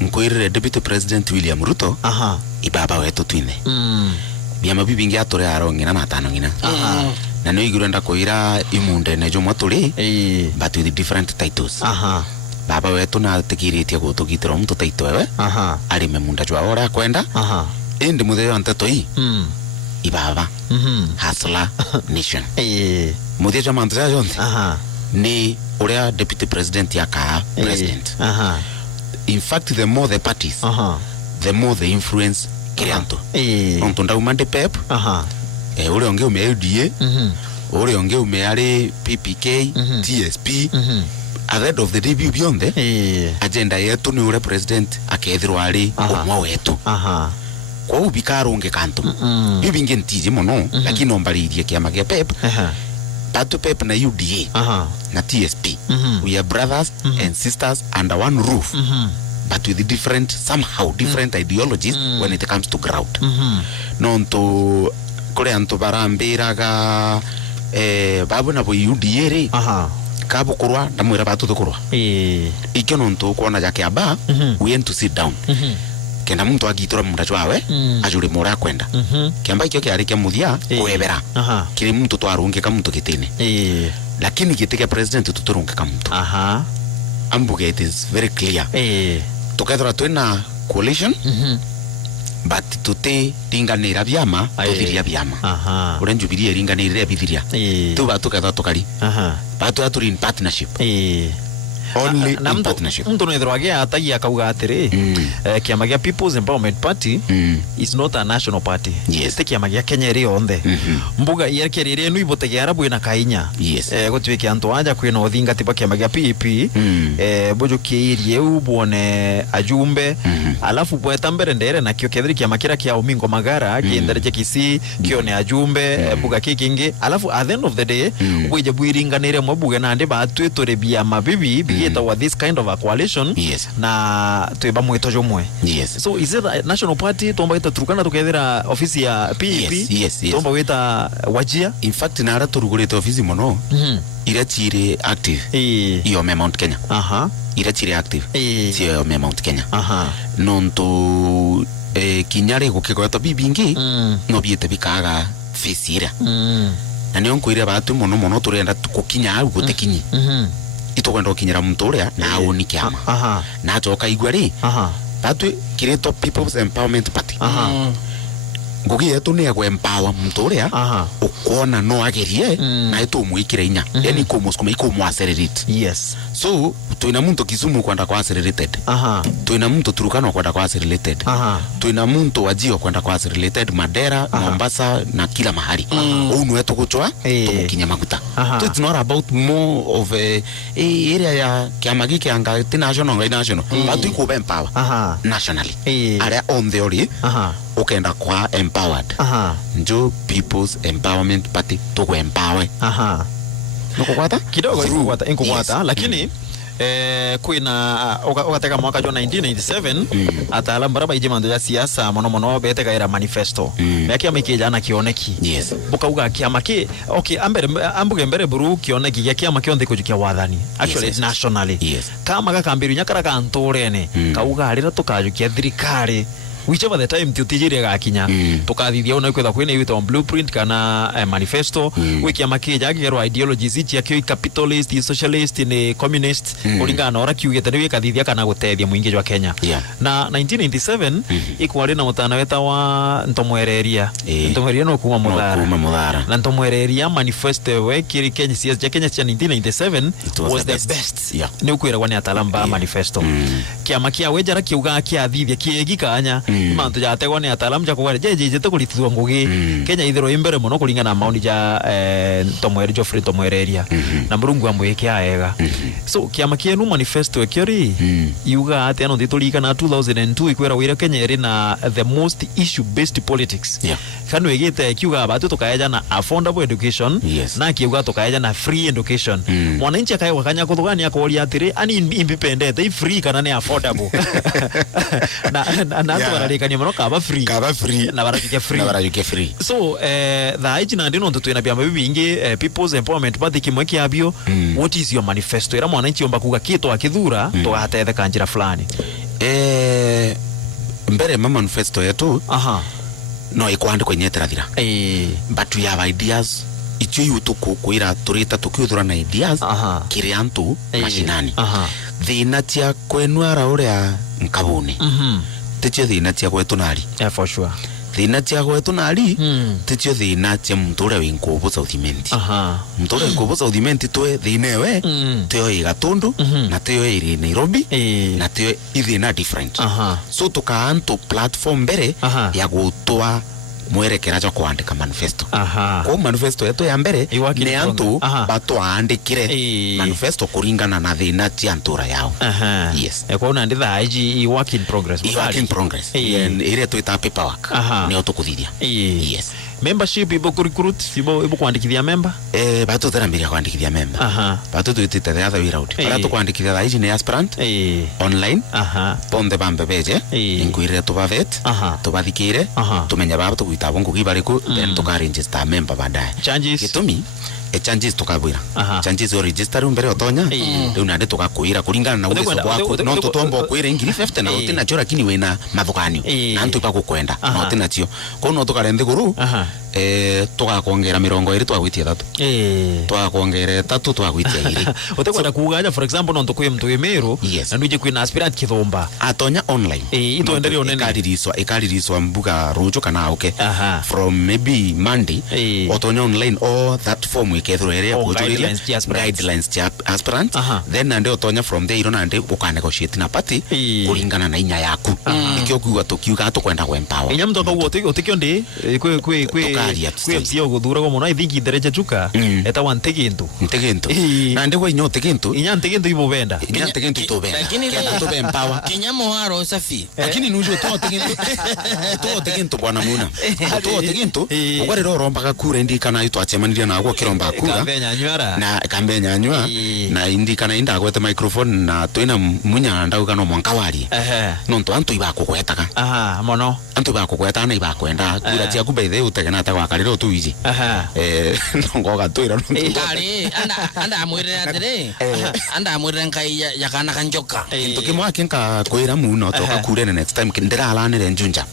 nkoirire Deputy President William Ruto ibaba wetu twine biama bibinge atore aronge na matano ngina na no igurenda koira imunde nejo mwaturi but with different titles baba wetu na tekiritie gutugitira mtu taito wewe ari memunda jwa ora kwenda indi mutheo nteto hii ibaba hasla nation mutheo jwa mantu ya yonte ni uria Deputy President yaka president in fact the more the parties the more the influence kirianto onto ndaumande pep ule onge ume UDA ule onge ume ari PPK TSP at the end of the day beyond agenda yetu ni ule president akethirwa ari umwe wetu kwa ubikarunge kantu bibinge ntije mono lakini ombaririe kiama gia pep Patu pep na UDA na TSP we are brothers and sisters under one roof but with different somehow different ideologies when it comes to ground nonto kore anto barambiraga babu na bo UDA re kabo kurwa ndamwira batu tukurwa ikyo nonto kuona jake aba we want to sit down kenda muntu agitura munda chwawe ajuri mora kwenda kiamba ikyo kiari kya muthia kwebera kiri muntu twarunge ka muntu kitine lakini kitike president tuturunge ka muntu ambuge it is very clear tukethora twina coalition but tute tinganira byama tuthiria byama ure Jubilee ringanire bithiria tuba tuketha tukari batu aturi in partnership only in partnership mtu nethroagia atagia kauga atiri kiama gia People's Empowerment Party is not a national party este kiama gia Kenya ri onthe mbuga yerekerire nu ibotege arabu ina kainya gutwike antu aja kwina othinga tiba kiama gia PEP bojo kiirie ubone ajumbe alafu bweta mbere ndere na kio kethiri kiama kira kia Omingo Magara kiendere Kisii kione ajumbe mbuga kikingi alafu at the end of the day bwije bwiringanire mbuga na ndi batwe tore biama bibi create this kind of a coalition Yes. na tuiba mwito jomwe. Yes. So is it a national party tomba ita Turkana tukethira ofisi ya PEP? Yes. Tomba wita Wajia? In fact nara turugurite ofisi mono ira chire active iyo me Mount Kenya. Ira chire active iyo me Mount Kenya. Nonto kinyare gukigweta bibingi no biete bikaga fesira na niyo nkwire batu mono turenda tukukinya au gutekinyi itokwenda ukinyira muntu uria na uni kiama na joka igwa ri batu kireto People's Empowerment Party ngugi yetu ni ya empower muntu uria ukona no agerie na itu mwikire inya yani kumusukuma ikumwasererate. Yes. So tuina muntu Kisumu kwenda kwa accelerated. Tuina muntu Turukana kwenda kwa accelerated. Tuina muntu Wajir kwenda kwa accelerated, Madera, Mombasa na kila mahali. Unu wetu kuchwa tukukinya maguta. So it's not about more of a area ya kiamagi kianga national but iko empower nationally. Area on theory ukenda kwa empowered. Njo People's Empowerment Party tuku empower. Nukukwata? Kidogo inkukwata lakini kuina ukateka mwaka jo 1997 ataalamu baraba ijimando ya siasa mono beteka era manifesto yaki amekija na kioneki buka uga kiama ki okay ambuge mbere buru kioneki ya kiama kionde kujukia wathani actually nationally kama gakambiru nyakara kantorene kauga arira tukajukia thirikari whichever the time tutijire gakinya tukathithia ona kwetha kwina yuto blueprint kana manifesto wiki ya makija agero ideologies ichi akio capitalist, socialist ni communist kulingana ora kiugete ni wikathithia kana gutethia muingi jwa Kenya na 1997 ikwari na mutana weta wa ntomwereria no kuma Muthara na ntomwereria manifesto we kiri Kenya CS ja Kenya cha 1997 was the best ni ukwira kwani atalamba manifesto kiama kia wejara kiuga kia thithia kiegikanya mantu ja tegwa ni ataalamu ja kuwale jeje tukulithwa ngugi Kenya ithiro imbere muno kulingana na maoni ja Tomwere Geoffrey Tomwereria na Murungu amwike aega so kiama kienu manifesto ekiori yuga ati ano nditulika na 2002 ikwera wira Kenya iri na the most issue based politics kanu egite kiuga batu tukaeja na affordable education na kiuga tukaeja na free education mwananchi akae wakanya kuthugania akori atiri ani independent free kana ni affordable na tubararikania muno kaba free na barajuke free so the age ndino ntutwina bya mabibingi People's Empowerment Party kimwe kiabio what is your manifesto era mwananchi omba kuga kito akithura to atethe njira fulani mbere manifesto yetu no ikwandi kwenyetera thira but we have ideas icho yutu kuira turita tukiuthura na ideas kiri antu mashinani thina tia kwenwara uria nkabuni ticho thina tia gwetu nari for sure thina tia gwetu nari ticho thina tia muntu uria winkubu Southiment muntu uria winkubu Southiment twe thina ewe tio igatundu na tio iri Nairobi na tio ithina different so tukaantu platform mbere ya gutwa mwerekera cho kuandika manifesto kwa manifesto yetu ya mbere ni antu batu aandikire manifesto kuringana na thina tia ntura yao kwa unanditha IG work in progress ile tuita paperwork ni otukuthithia membership ibo recruit ibo kuandikithia member batu therambia kuandikithia member batu tuitite the other way round batu kuandikithia IG ni aspirant online ponde bambe beje inguire tubavet tubathikire tumenya baba tuitabo ngugi bariku then tukaregister member baadaye gitumi changes tukabwira changes o register mbere otonya riu nande tukakuira kuringana na uwezo wako no tutombo kuira ingiri 50 na utina chora kini wena mathukanio na ntu ipagukwenda no utina chio kono tukarende guru tugakuongera 20 twagwitie 3 twakuongera 3 twagwitie 2 utekwenda kugaja for example no ntukuye mtu emero na nduje kwina aspirant kithomba atonya online itoenderio onene ikaririswa mbuga rujo kana uke from maybe Monday otonya online or that form ikethro area kujurile guidelines tia aspirant then nande otonya from there nande ukanegotiate na party kulingana na inya yaku ikyo kuwa tukiuga tukwenda ku empower inya mtoka wote otikyo ndi kwe msio guthura go muno I think idereje chuka eta wantegintu nande go inyo tegintu inya tegintu ibo benda inya tegintu itobenda lakini to empower kinyamo haro safi lakini nujo to tegintu bwana muna to tegintu ukwari romba gakure ndi kana itu achemaniria na gwo kiromba kura kambenya nywara na kambenya nywa na indi kana inda gwete microphone na twina munya ndauga no mwanka wari no nto antu iba kugwetaga mono antu iba kugweta na iba kwenda kura cia kubethe utegena ta gwakariro tu iji no ngoga twira no ari anda amwirira atiri anda amwirira nkai yakana kanjoka into kimwa kinka kwira muno toka kure next time kindira alanire njunja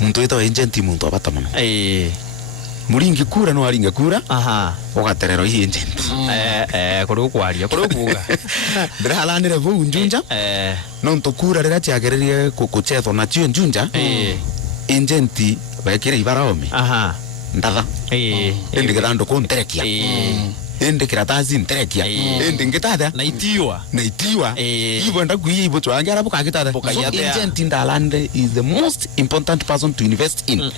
muntu ito agent muntu abata muno muringi kura no aringa kura ugaterero hii agent kuri ukwaria kuri ukuga ndira alanire vu njunja no nto kura rira ciagererie kuchetho na cio njunja agent baikire ibaraomi ndatha indi githando kunterekia indi kiratazi nterekia indi ngitatha na itiwa ibo ndakuiye ibo twangara bukagitatha so agent ndalande is the most important person to invest in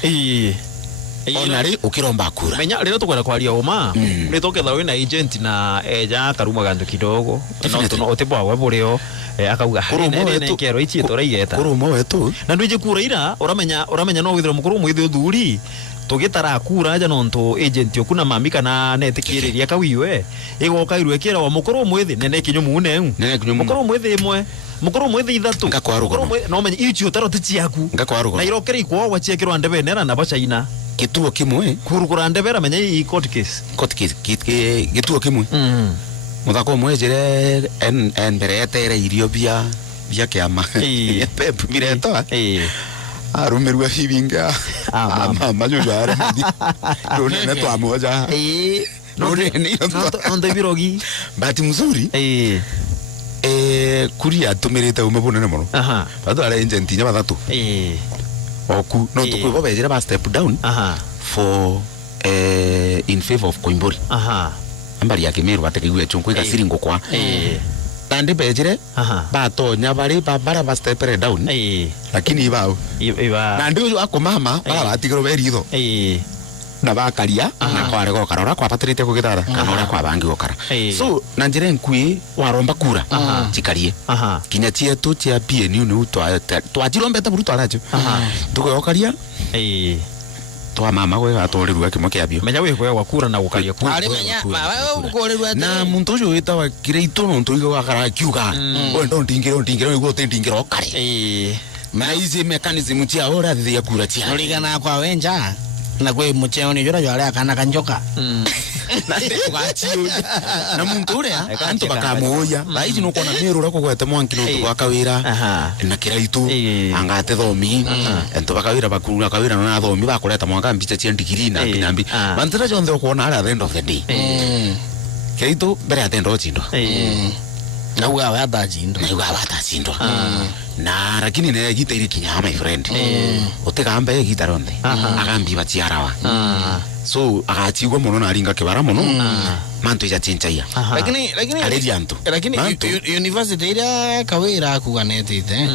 onari ukiromba kura menya rero tukwenda kwaria uma ni toketha wina agent na eja karuma gandu kidogo no otebwa wabureo akauga nene kero ichi toraigeta kurumo wetu na nduje kura ira uramenya no withira mukuru mwithi uthuri tugitara kura ja nonto agent okuna mami kana netikiriria kawiwe igoka irwe kira wa mukuru mwithi nene kinyumu neu mukuru mwithi imwe mukuru mwithi ithatu no menya ichi utaro tichiaku na irokere ikwo wachiekirwa ndebenera na bachaina kituo kimwe kurukura ndebera menya i court case kituo kimwe muthako mwejire en beretere irio bia kiama pep mireto arumerwa hibinga mama nyujara ndi none twamoja none ndo birogi bahati mzuri kuria tumirite umebonene muno bado ala agent nya bathatu oku no tukwibo bejira ba step down for in favor of Koimburi ambari yake meru atekiwe chunku ikasiringo kwa tande bejire batonya bari babara ba step down lakini ibao na ndio akomama baba batigiro beritho na bakaria na kware gokarora kwa patrite kugitara kanora kwa bangi gokara so na njire nkui waromba kura chikarie kinya chietu chia PNU ni twajirombeta buruto aracho tugokaria twa mama we atorirwa kimwe kiabio menya we kwa kura na gukaria kura ari menya ukorirwa na muntu ucio witawa kireito no ntu igakara kiuga we ndo ndingiro igwo tindingiro kare na izi mechanism cia ora thia kura cia nurigana kwa wenja na kwe mucheo ni jora jora akana kanjoka na ndikugachio na muntu uria antu bakamuoya baizi no kona mirura kugwete mwanki no twakawira na kiraitu angate thomi ento bakawira bakuru akawira na thomi bakureta mwaka mbicha cia ndigiri na binambi bantira jonde ukona at the end of the day kiraitu bere atendo chindo na uga wata chindo na lakini ne gita iri kinya my friend utegambe gita ronde agambi bachiarawa so agachigwa muno na ringa kibara muno manto ya chinchaia lakini university ira kawira kuganetite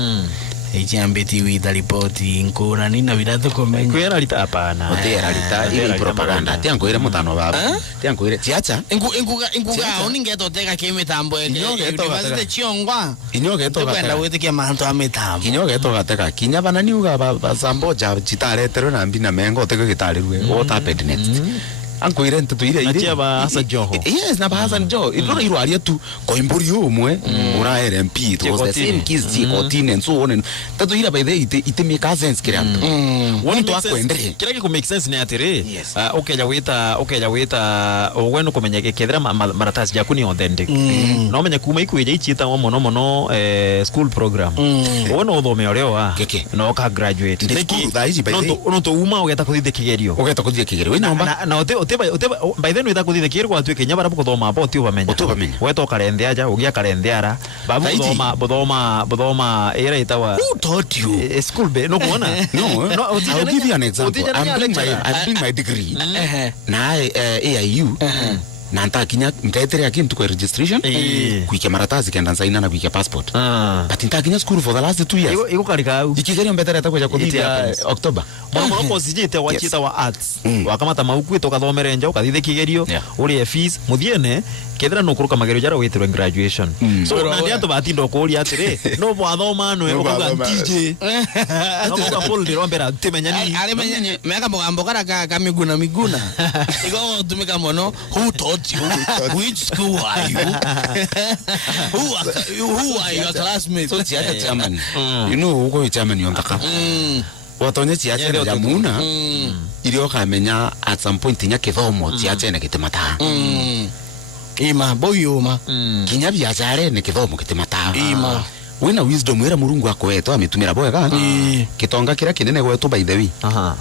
ichiambeti wita ripoti nkura nina biratu komenya kwera lita hapana otera lita ile propaganda tiango ile mutano baba tiango ile tiacha inguga oningeto teka kimitambo university chiongwa inyogeto kwenda witikia manto ametambo inyogeto gateka kinya bana niuga basamboja chitaretero na mbina mengo teke gitarirwe what happened next ankwire ntetu ile achaba Hassan Joho yes na Hassan Joho ilo irwaria tu Koimburi umwe ura LMP it was the same kids Kotini and so on tatu ile by the it make sense kile antu one to akwendere kila ki make sense ne atire okay wita ogweno kumenyeke kethera maratasi yaku ni authentic no menya kuma ikuije ichita mono school program wono uthome oreo no ka graduate no to uma ugeta kuthithia kigerio we nyomba na by then witha kuthithia kigerio kwa tuike nyabara kuthoma boti ubamenya weto karendea ja ugia karendeara babu buthoma era itawa who taught you school be no kuona no I'll give you an example I'm doing my degree na AIU na ntakinya nkaetere kintu kwa registration kuikia maratazi kenda nsaina na kuikia passport but ntakinya school for the last 2 years iko karika au ikigerio mbetera takuja kuthithia October mwana ko sijite wachita wa arts wakamata mauku to kathomere nja ukathithe kigerio uri fees muthiene kethira no kuruka magerio jara witirwe graduation so na ndia to batindo kuria atire no bwathoma no ukuga TJ no kuga Paul de Rombera temenyani ale meka mugambo kara miguna iko tumika mono who taught you which school are you who are your classmates so tia chairman you know uko chairman yontaka watonye tia ya muna irio kamenya at some point nya kithomo tia chene kitemata ima boyuma kinya biashara ne kithomo kitemata ima wina wisdom wera murungu akoeto ametumira boega kitonga kira kinene gwetu by the way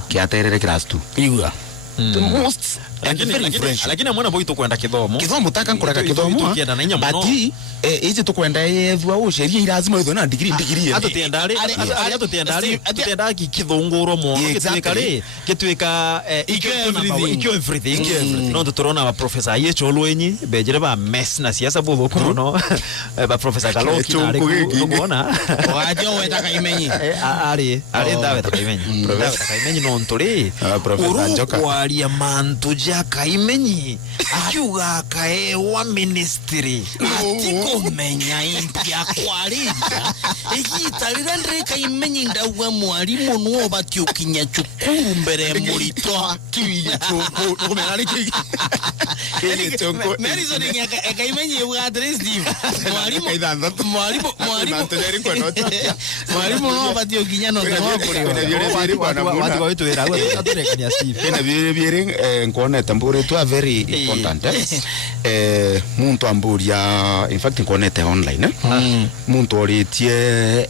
kiaterere class 2 igua the most lakini mwana boy tukwenda kithomo taka nkuraga kithomo bati ije tukwenda yethwa usheria irazima itho na degree atutienda kithunguro mo gitwika everything no tutorona ba professor yecho lwenyi bejere ba mess na siasa botho kuno ba professor Galoki na kuona wajo weta kaimenyi ari ndawe kaimenyi no nturi professor Njoka waria mantu ja kaimenyi akiuga kaewa ministry atiko menya impia kwarinda igitarira ndire kaimenyi ndauga mwarimu no batio kinya cukuru mbere murito kiwinya choko kumera riki kile choko Melison ngaka kaimenyi uga Steve mwarimu no batio kinya no watu wetu era aturekania Steve kena biere ngone tambure tu very important muntu amburia in fact ngone te online muntu oritie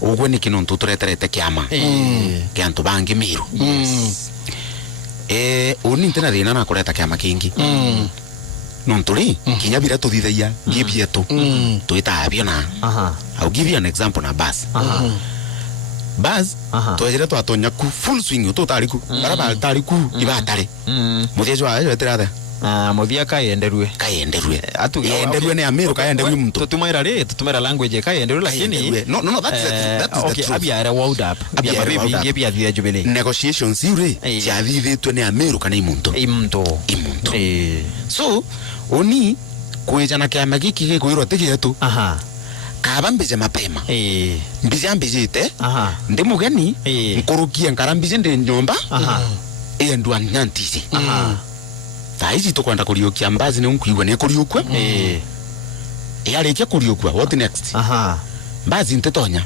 ugwe ni kinontu tureterete kiama kiantu bangi miru uni ntena thina na kureta kiama kingi nonturi kinya bira tuthithaia ngibietu tuitabio na I'll give you an example na bus bas twejere twatonya ku full swing tutariku barabara tariku ibatari muthiejo ayo etirada muthia kayenderwe yenderwe ne amiru kayenderwe muntu tutumira language kayenderwe lakini no that's okay abia era wound up abia baby ngebia thia jubilee negotiations ire ciathithitwe ne amiru kana imuntu so oni kuejana kiama giki gikuirwo tigetu kaba mbije mapema mbijite ndi mugeni nkurukie nkarambije ndi nyomba ndwa nyantizi taizi tukwenda kuriokia mbazi ne unkuigwa ne kuriokwa yarikia kuriokwa what next mbazi ntetonya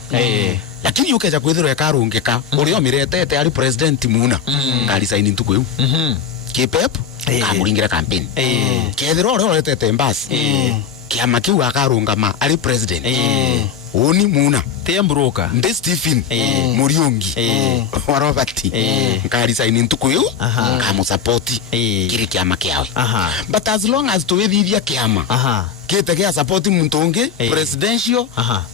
lakini ukeja kwithirwa karungika uri omiretete ari president muna ngari sign ntuku eu kipep kamuringira campaign kethiro ore oretete mbazi kiama kiu akarungama ari president oni muna tembroka ndi Stephen Muriungi wa Robert ngari sign ntuku eu kamu support kiri kiama kiawe but as long as tuwithithia kiama kite support muntu ungi presidential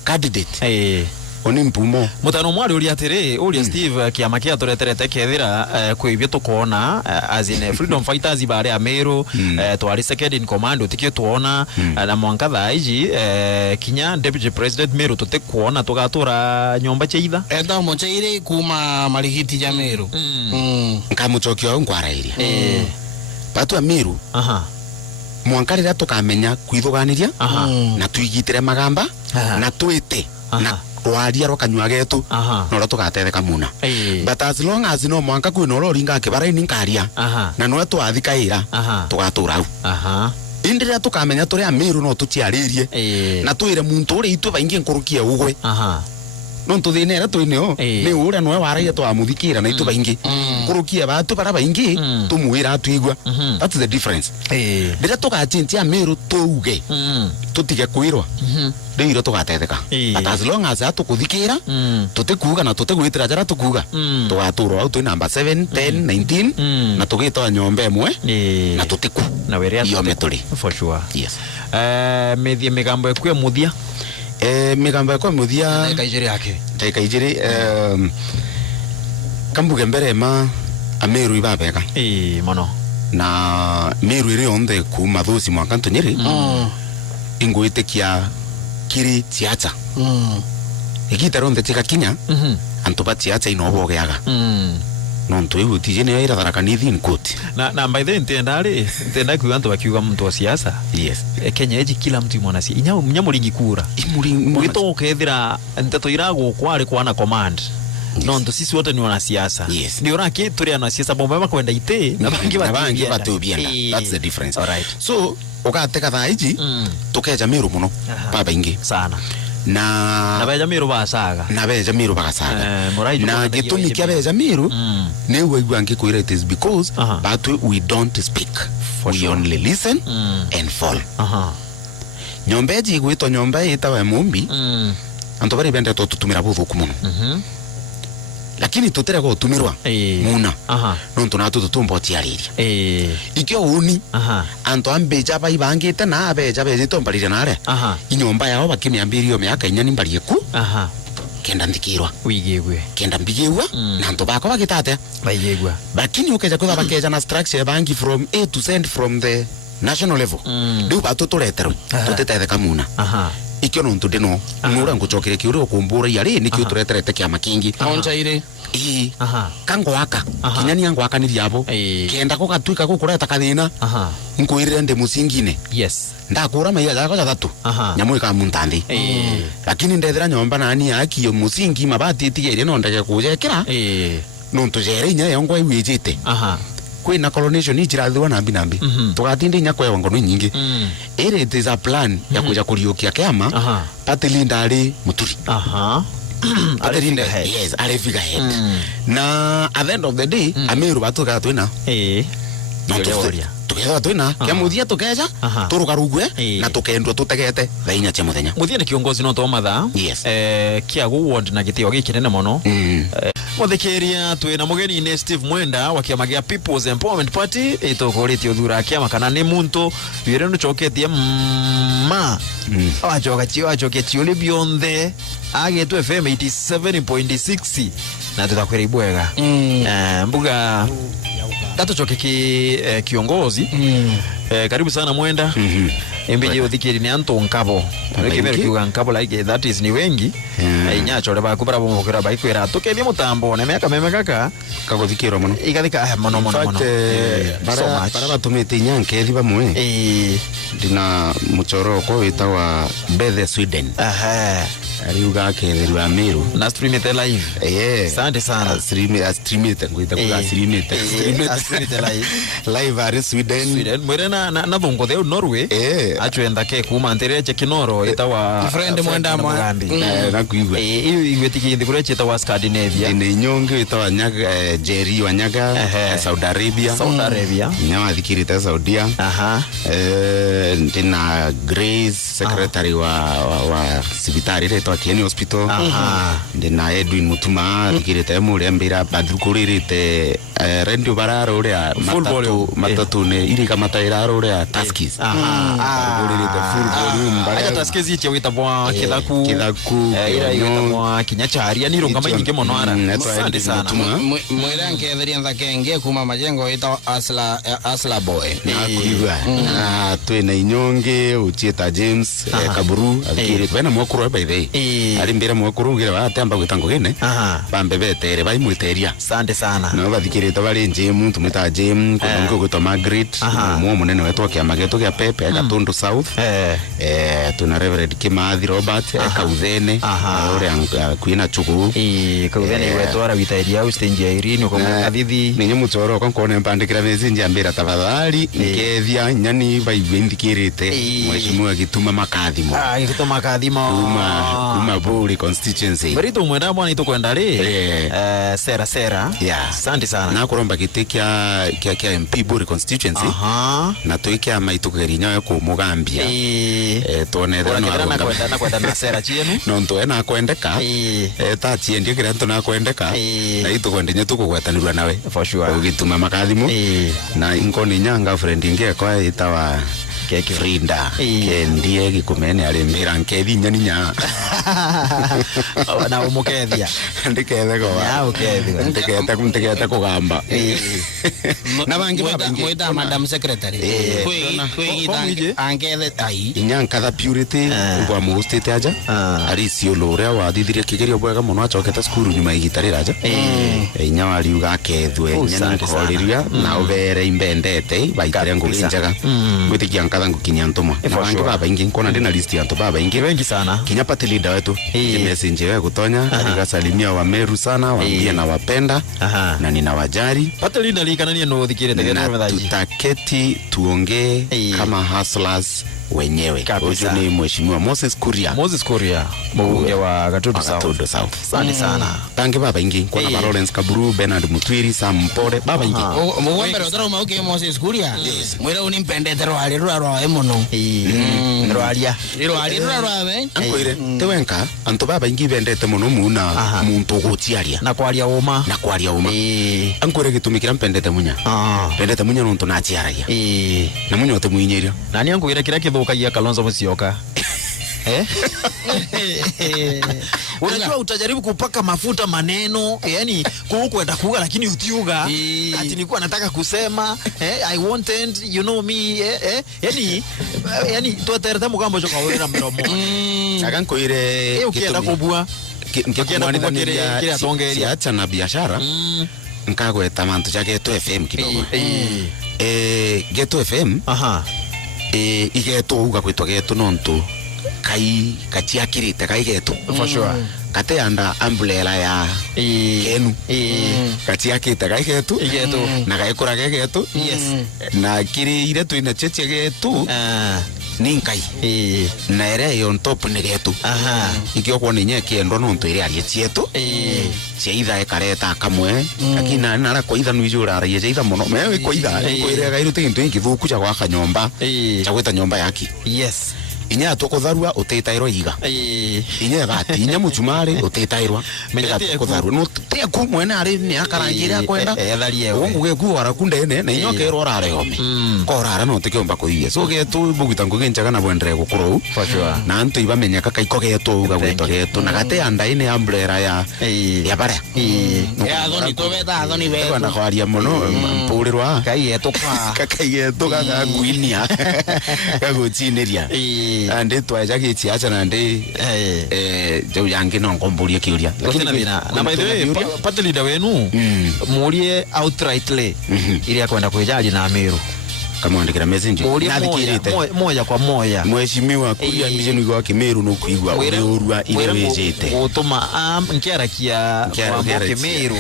candidate oni mpumo mutano mwari uri atire uri Steve kiama kia tureterete kethira kwibyo tukona as in freedom fighters bare amero twari second in command utikio tuona na mwanka thaiji kinya deputy president mero tutekuona tugatura nyomba cheitha enda mocheire kuma marigiti ya mero nkamuchokio ngwarairia batu amiru mwankarira tukamenya kwithuganiria na tuigitire magamba na twite na rwaria rokanywa getu no tugatetheka muna but as long as no mwanka kwino roringa kibara-ini nkaria na no twathikaira tugatura au indira tukamenya turi amiru no tutiaririe na twire muntu uri itu baingi nkurukie ugwe no tuthinera twineo ni ura no waraia twamuthikira na itu baingi nkurukie batu bara baingi tumuira atwigwa that's the difference ndira tukachintia amiru tuuge tutige kwirwa ndiro tugatetheka but as long as atukuthikira tutikuga na tutigwitira jara tukuga tugaturwa au twina number 7 10 19 na tugitoa nyombe mwe na tutiku na weria yo meturi for sure yes methie migambo ekwe muthia migambo ekwe muthia kaijiri yake kaijiri kambuge mbere ma ameru ibabeka mono na Meru iri onde kuma thusi mwakanto Nyeri inguitekia kiri tiacha ikitaro onde tika kinya antoba tiacha inobogeaga nonto ibu tijene ira darakanithi nkoti na by the ntenda kuanto bakiuga mtu wa siasa. Yes. Kenya eji kila mtu mwana si nyamuringi kura mwito ukethira nteto irago kwari kwana command. Yes. Nonto sisi wote ni wana siasa. Yes. Ndio raki turi wana siasa bomba kwenda ite na bangi batubienda. That's the difference. All right. So ukateka thaiji tukeja Meru muno baba ingi sana na beja Meru basaga na gitumi kia beja Meru ne wewe angikuira it is because but we don't speak. We only listen and fall. Nyombeji gwito nyombe itawa mumbi anto bari bende to tutumira buthuku muno lakini tutere go tumirwa muna nonto na tutumbo tiariri ikyo uni anto ambeja bai bangite na abeja beje tombarire nare inyomba yao bakimiambirio miaka inyani mbariye ku kenda ndikirwa wigegwe kenda mbigirwa na anto bako bagitate baigegwa lakini ukeja kuba bakeja na structure bangi from A to Z from the national level ndio batutureterwe tutete kamuna ikyo nonto deno ngura nguchokere kiuro kumbura yari nikyo tureterete kya makingi onja ire kango aka kinyani yangu aka ni yabo kenda ko katwika ko kureta kadina nkuirire nde musingine. Yes. Ndakura maiya yako ya tatu nyamu ikamuntandi lakini ndethera nyomba nani akiyo musingi mabati tigere no ndage kujekera nonto jere inya yongo iwijite kwina colonization ichirathwa nambi tugatinde nya kwewa ngono nyingi it is a plan ya kuja kuriukia kiama patilinda ari muturi patilinda yes ari figurehead na at the end of the day Ameru batuka twina tuketha twina kia muthia tukeja turugarugwe na tukendwa tutegete thainya cia muthenya muthia ni kiongozi no to matha kia ward na gitio gikinene muno muthikeria twina mugeni ni Steve Mwenda wa kiama gia People's Empowerment Party itokorite uthura kiama kana ni muntu wire no choketie achoke chiole bionde agetu FM 87.6 na tutakwira ibwega mbuga dato choke kiongozi karibu sana Mwenda mbije uthikiri ni anto nkabo kimero kiuga nkabo like that is ni wengi inyacho leba kubara bomokera baikwera tukethia mutambo na miaka memekaka kagothikirwa muno igathika mono bara batumite nyanke thiba mwe ndina muchoro ko witawa Bethe Sweden ariuga akethirwa Meru na stream it live asante sana stream it ngwita kuga stream it live ari Sweden mwere na thongo theu Norway achwenda ke kuma ntereche kinoro itawa friend Mwenda Mugambi na kuigwa iyo igwetiki ndikure cheta wa Scandinavia ni nyonge itawa nyaga Jerry Wanyaga Saudi Arabia nyawa thikirite Saudia ndina Grace secretary wa sibitari itawa Kieni Hospital ndina Edwin Mutuma thikirite muri ambira badrukuririte rendio bararo ria matatu ne irika mataira ria taskis gorite full volume bara taskis ichi wita bwa kidaku ira yita kinyacharia ni ronga maingi mono ara asante sana mwira nketheria thakenge kuma majengo ita asla boy nakuiva twina inyonge uchieta James Kaburu athikiri twena mwokuru by the ari mbira mwokuru gira batamba gwitango gene bambe betere baimwiteria asante sana no bathikirite bari Jim tumita Jim kunongo gutwa Margaret mwo munene wetu kia mageto kia Pepe Gatundu South tuna Reverend Kimathi Robert Kauthene ore kuina chukuru Kauthene wetu ara witairia au stage ya Irene kwa kathithi ninyo muchoro kwa kone mpandikira mesinji ambira tafadhali ngethia nyani baibindikirite mheshimiwa Gituma Makathimo Gituma Makathimo kuma Buri constituency bari tu mwenda bwana itukwenda ri sera asante sana na kuromba gitikia kia MP Buri constituency na tuikia maitugeri nyayo ku Mugambia tuonethera na kwenda na sera chienu no ntoena kwendeka ta chiendio kira ntona kwendeka na itukwende nyetu kugwatanirwa nawe for sure Gituma Makathimo na inkoni nyanga friend inge kwa itawa Keke. Frida kendie gikumene ari mbira nkethi nyaninya na umukethia ndikethe ko ya ukethia ndikethe kugamba na bangi mwita madam secretary kwigita angethe ai inyankatha purity kwa mustete aja ari siolore wathithirie kigerio bwega muno acokete skuru nyuma igitarira aja inya wari uga kethwe nyana koriria na ubere imbendete baitare ngukinjaga gwitikia nkatha ngukinya ntuma na bangi baba ingi nkona ndina list ya nto baba ingi wengi sana kinya pati leader wetu message wewe kutonya aligasalimia wa Meru sana waambie na wapenda na ninawajali pati leader likanania no thikire tegena mthaji tutaketi tuongee kama hustlers wenyewe. Huyu ni mheshimiwa Moses Kuria mbunge wa Gatudu South. Asante sana. Tangi baba ingi kwa na Lawrence Kaburu, Bernard Mutwiri, Sam Mpore baba ingi. Mwembe rotaro mauke Moses Kuria. Mwira unimpendete roali rwa emono. Roalia we. Ankoire tewenka anto baba ingi bendete mono muna muntu gutiaria. Na kwaria uma. Ankoire gitumikira mpendete munya. Pendete munya nonto na tiaragia. Na munya otemuinyeria. Nani ankoire kira kithukagia Kalonzo Musyoka. Unajua utajaribu kupaka mafuta maneno, yani kwenda kuuga lakini utiuga ati nilikuwa nataka kusema I wanted you know me yani tuatereta mugambo joka urira mdomo agankoire ukienda kubua ukienda kubokerea kile atongeria acha na biashara nkagweta mantu cha Geto FM kidogo Geto FM igeto uga kwitwa Geto nonto kai kachiakirite kai Geto for sure kate anda umbrella ya Kenu kachiakite kai Geto na kai kura Geto na kiri ile tu ina cheche Geto ninkai na ere on top ni Geto ikyo kwa ninye kiendo nonto ire ari chieto cheitha ekareta kamwe akina nara kwa itha nuijura ari cheitha muno mewe kwa itha kwa ire gairu tinto ingithuku cha gwaka nyomba cha gweta nyomba yaki inya tukutharua utitairwa iga inya gati inya muchumari utitairwa mega tukutharua no te ku mwene ari ni akarangira kwenda wonguge ku ara kundene na inyo kero orare omi korara no tekiomba kuiye so Geto bugita nguginjaga na bwendere gukuru na antu ibamenya kakaiko Geto uga gwetwa Geto na gate anda ine umbrella ya bare ya doni tobeta adoni be kwenda kwaria muno mpurirwa kai Geto gaga guinia gaguchiniria ande twaja gichi acha na ande jau yangi no ngomburia kiuria lakini na by the way pati leader wenu murie outrightly ili kwenda kujaji na Meru kama andikira message nathikirite moja kwa moja mheshimiwa kuria mbijeni gwa Kimeru no kuigwa urua ile wejete gutuma nkiarakia wa Kimeru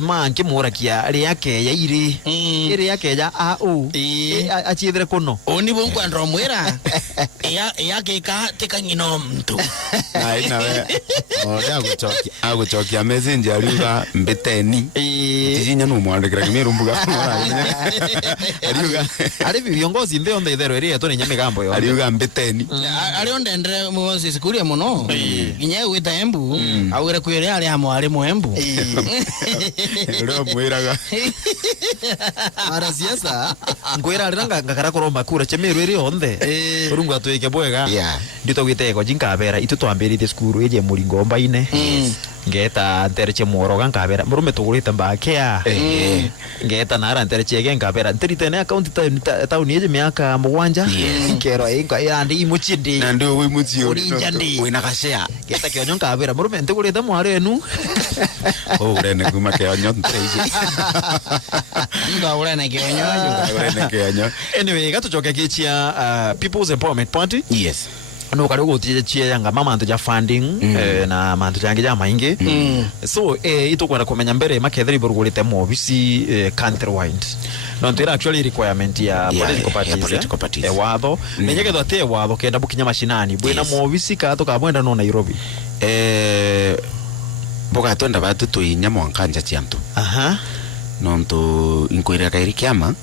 ma nkimurakia ri yake ya iri yake ya achithire kuno oni bonko andro mwera yake ka tekanyino mtu na we oda aguchokia message ariuga mbeteni tijinya no mwandikira Kimeru mbuga ariuga ari viongozi ndio ndio itherwe ri eto ni nyamigambo yo ariuga mbeteni ari ondendre Moses Kuria muno inye wita embu awire kwire ari amwari mwembu ro mwiraga ara siasa ngwira ari ngakara kuromba kura chemeru iri onthe urungu atwike bwega ndito gwitego jinkabera itu twambirite skuru eje muringo mbaine ngeta nterche mworoga nkabera murume tugurite mbakea ngeta nara nterche nkabera ntirite na account tauni eje miaka 7 kero inga yandi imuchindi na ndio we muchio wina kashea ngeta kionyo nkabera murume ntigurite mwari enu urene kuma kionyo nteje urene kionyo anyway gatuchoke kichia People's Empowerment Party no kari gutiye yanga mama antu ja funding na mantu jange ja maingi so itukwenda kumenya mbere maketheri burugurite mu bisi countrywide no ntira actually requirement ya political parties watho nenyege dote watho kenda bukinya mashinani bwena mu bisi ka to ka bwenda no Nairobi boga tonda batu tuinya mwankanja chiantu nonto inkoira kairi kiama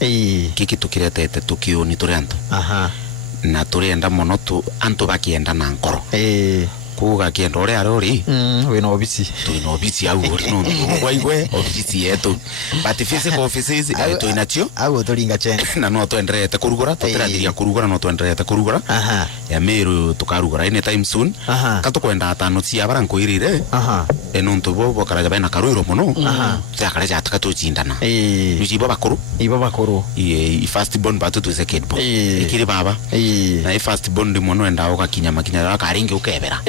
kiki tukiretete tukioni turianto na turienda mono tu antu bakienda na nkoro kuga kiendo ore arori we no obisi tuina obisi au ori no kwa igwe obisi yetu but physical offices tuinachio au turinga chen na no tuenderete kurugura tutirathia kurugura no tuenderete kurugura ya meru tukarugura any time soon katukwenda atano cia baranko irire eno ntubo karaja bena karuiro muno cyakaraja tukatucindana yujibo bakuru ibo bakuru first born batu tu second born ikiri baba na first born ndi muno enda ukakinya makinya karingi ukebera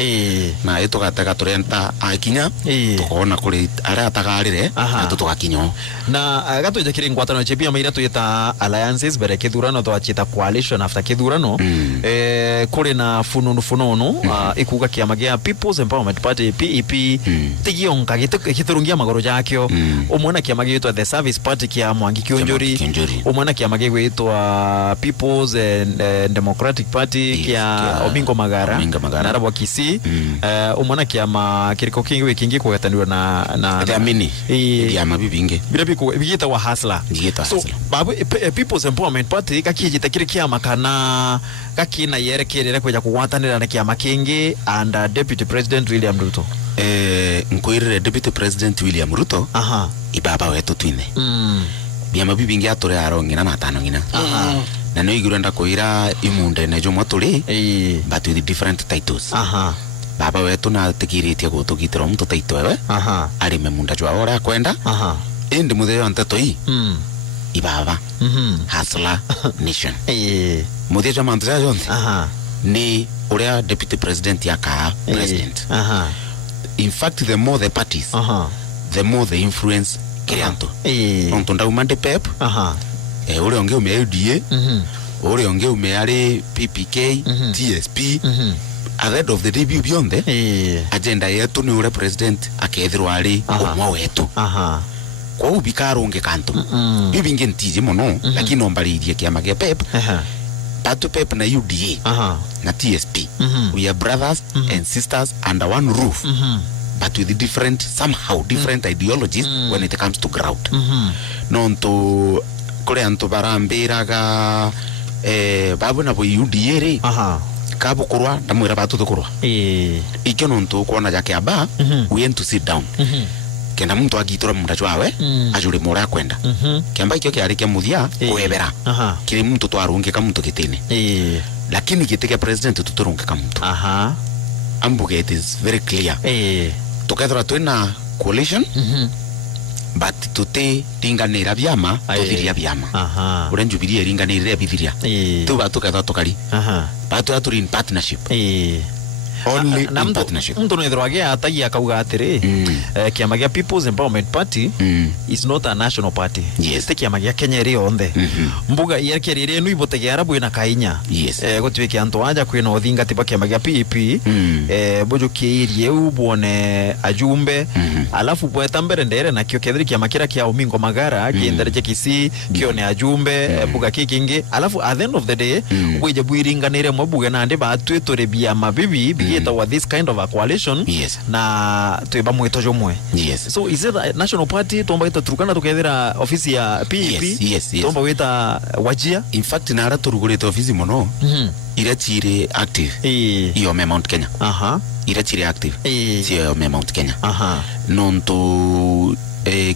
na ito gataka turenta akinya tukona kuri ara atagarire atu tugakinyo na gatuja kiri ngwatano chepia maira tuyeta alliances bere kithurano twachita coalition after kithurano kuri na fununu ikuga kiama gia People's Empowerment Party PEP tigionka giturungia magoro jakyo umwana kiama gitwa the Service Party kia Mwangi Kionjori umwana kiama gitwa People's Democratic Party kia Omingo Magara na Rabo Kisi umwana kiama kiriko kingi kugatanirwa na amini ya mabibinge bila bigita wa hasla so babu People's Empowerment Party kakijita kiri kiama kana kakina yerekerera kuja kuwatanira na kiama kingi and Deputy President William Ruto nkoirire Deputy President William Ruto ibaba wetu twine biama bibingi atore arongina na tano ngina na no igurenda koira imunde na jomo turi but with different titles baba wetu na tikiritie gutukitira mtu taito ewe ari memunda jwa ora kwenda indi mutheo nteto hii ibaba hasla nation mutheo jwa mantu ya jonte ni uria Deputy President yaka president in fact the more the parties the more the influence kirianto onto ndaumande pep uri onge ume UDA uri onge ume ari PPK TSP at the end of the day beyond agenda yetu ni ure president akethirwa ari umwe wetu kwa ubikarunge kanto bibinge ntije muno lakini ombaririe kiama gia pep Patu Pep na UDA na TSP we are brothers and sisters under one roof but with different somehow different ideologies when it comes to ground nonto kore anto barambiraga babu na bo UDA re kabo kurwa ndamwira batu tukurwa ikyo nonto kuona jake aba we want to sit down kenda mtu agitura munda chwawe ajuri mora kwenda kiamba ikyo kiari kia muthia kuebera kiri mtu twarunge ka mtu kitine lakini kitike president tuturunge ka mtu ambuge it is very clear tukethora twina coalition but tute tinganira byama tuthiria byama ure Jubilee ringanire bithiria tuba tukethora tukari batu aturi in partnership only in partnership mtu nethroage atagia kauga atiri kiama gia People's Empowerment Party is not a national party yes kiama gia Kenya ri onthe mbuga yekerire nu ibotege arabu ina kainya gotwike anto aja kwina othinga tiba kiama gia PEP bojo kiirie ubone ajumbe alafu bweta mbere ndere na kio kethiri kiama kira kia Omingo Magara kiendere kisi kio ne ajumbe mbuga kikingi alafu at the end of the day bweje bwiringanire mbuga na ndi batwetore biama bibi with this kind of a coalition na tuiba mwito jomwe so is it a national party tomba ita Turkana tukethira ofisi ya PEP tomba wita wajia in fact na ara turugurite ofisi mono ira chire active iyo Mount Kenya ira chire active sio Mount Kenya nonto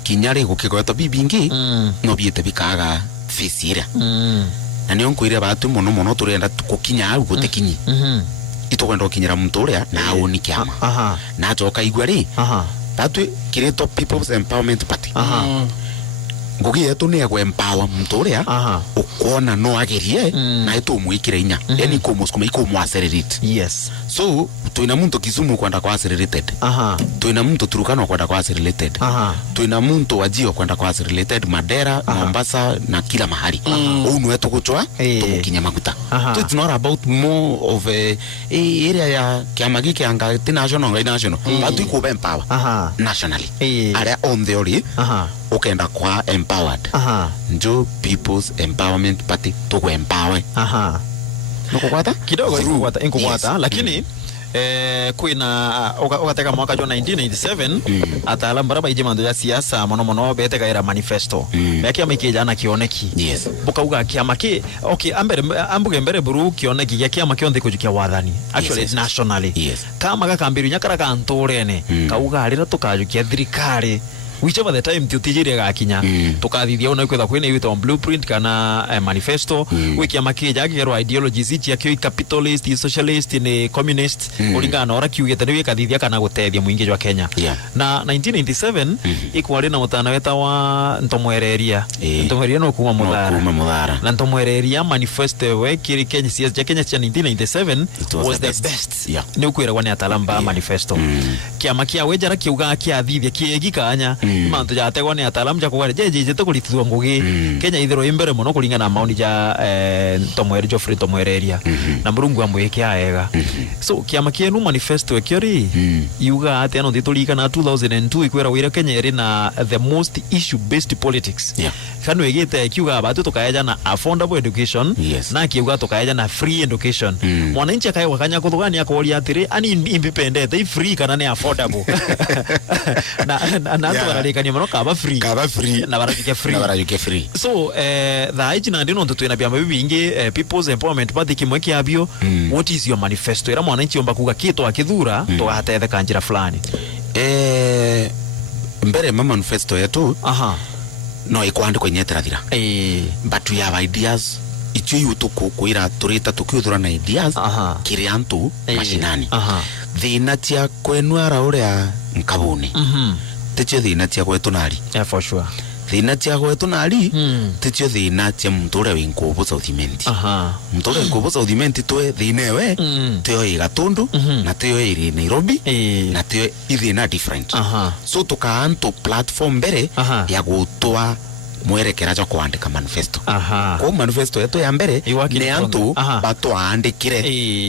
kinyari gukigweta bibingi no biete bikaga fisira na niyo nkwire batu mono turenda kukinya au gutekinyi itokwenda ukinyira mtu uria na uni kiama na joka igwa ri tatu kireto People's Empowerment Party ngugi yetu ni egwe empower mtu uria ukona no agerie na ito muikire inya yani komuskuma accelerate so tuina muntu Kisumu kwenda kwa accelerated tuina muntu Turukana kwenda kwa accelerated tuina muntu Wajio kwenda kwa accelerated Madera Mombasa na kila mahali unu wetu kuchwa tukinya makuta so it's not about more of a area ya kiama giki anga national but iko empower nationally are on the ori ukenda kwa empowered njo People's Empowerment Party to empower nukukwata kidogo inkukwata lakini kwina ugateka mwaka jo 1987 ataalamu bara baije mando ya siasa mono beteka era manifesto mekia mikijana kioneki buka uga kiama ki okay ambuge mbere buru kioneki ya kiama kionde kujukia wathani actually nationally kama gakambiru nyakara kantorene kauga arira tukajukia thirikari whichever the time tutijire gakinya tukathithia ona kwetha kwina yuto blueprint kana manifesto wikia makija agero ideologies ichi akio capitalist socialist ni communist ulingana ora kiugete ni wikathithia kana gutethia muingi jwa Kenya na 1997 ikwari na mutana weta wa ntomwereria no kuma muthara na ntomwereria manifesto wekiri Kenya CS Kenya cha 1997 was the best ni ukwira kwa ni atalamba manifesto kiama kia wejara kiuga kia thithia kiegikanya manto ja tegwa ni ataalamu ja kwa jeje tukulithwa ngugi Kenya ithiro imbere muno kulingana na maoni ja Tomwere Geoffrey Tomwereria na murungu amweke aega so kiama kienu manifesto ekiori yuga ati ano nditulika na 2002 ikwera wira Kenya iri na the most issue based politics kanu egite kiuga abatu tukaeja na affordable education na kiuga tukaeja na free education mwananchi akaye wakanya kuthugani akoria atiri ani independent free kana ni affordable na tukaralika mono kaba free na barajuke free so the age ndino ndo twina byamba bibingi people's empowerment party kimweki abyo what is your manifesto era mwananchi omba kuga kitu akithura to hatethe kanjira fulani mbere manifesto yetu no ikwandikwa inyeterathira but we have ideas icho yutuku kuira turita tukiuthura na ideas kiriantu mashinani thina tia kwenwara uria nkabuni ticho thina tia gwetu nari for sure thina tia gwetu nari ticho thina tia mutore winkubu Southiment mutore winkubu Southiment twe thina ewe teo igatundu na teo iri Nairobi na teo ithina different so tukaanto platform mbere ya gutwa mwerekera jo kuandika manifesto ko manifesto yetu ya mbere ni antu batwandikire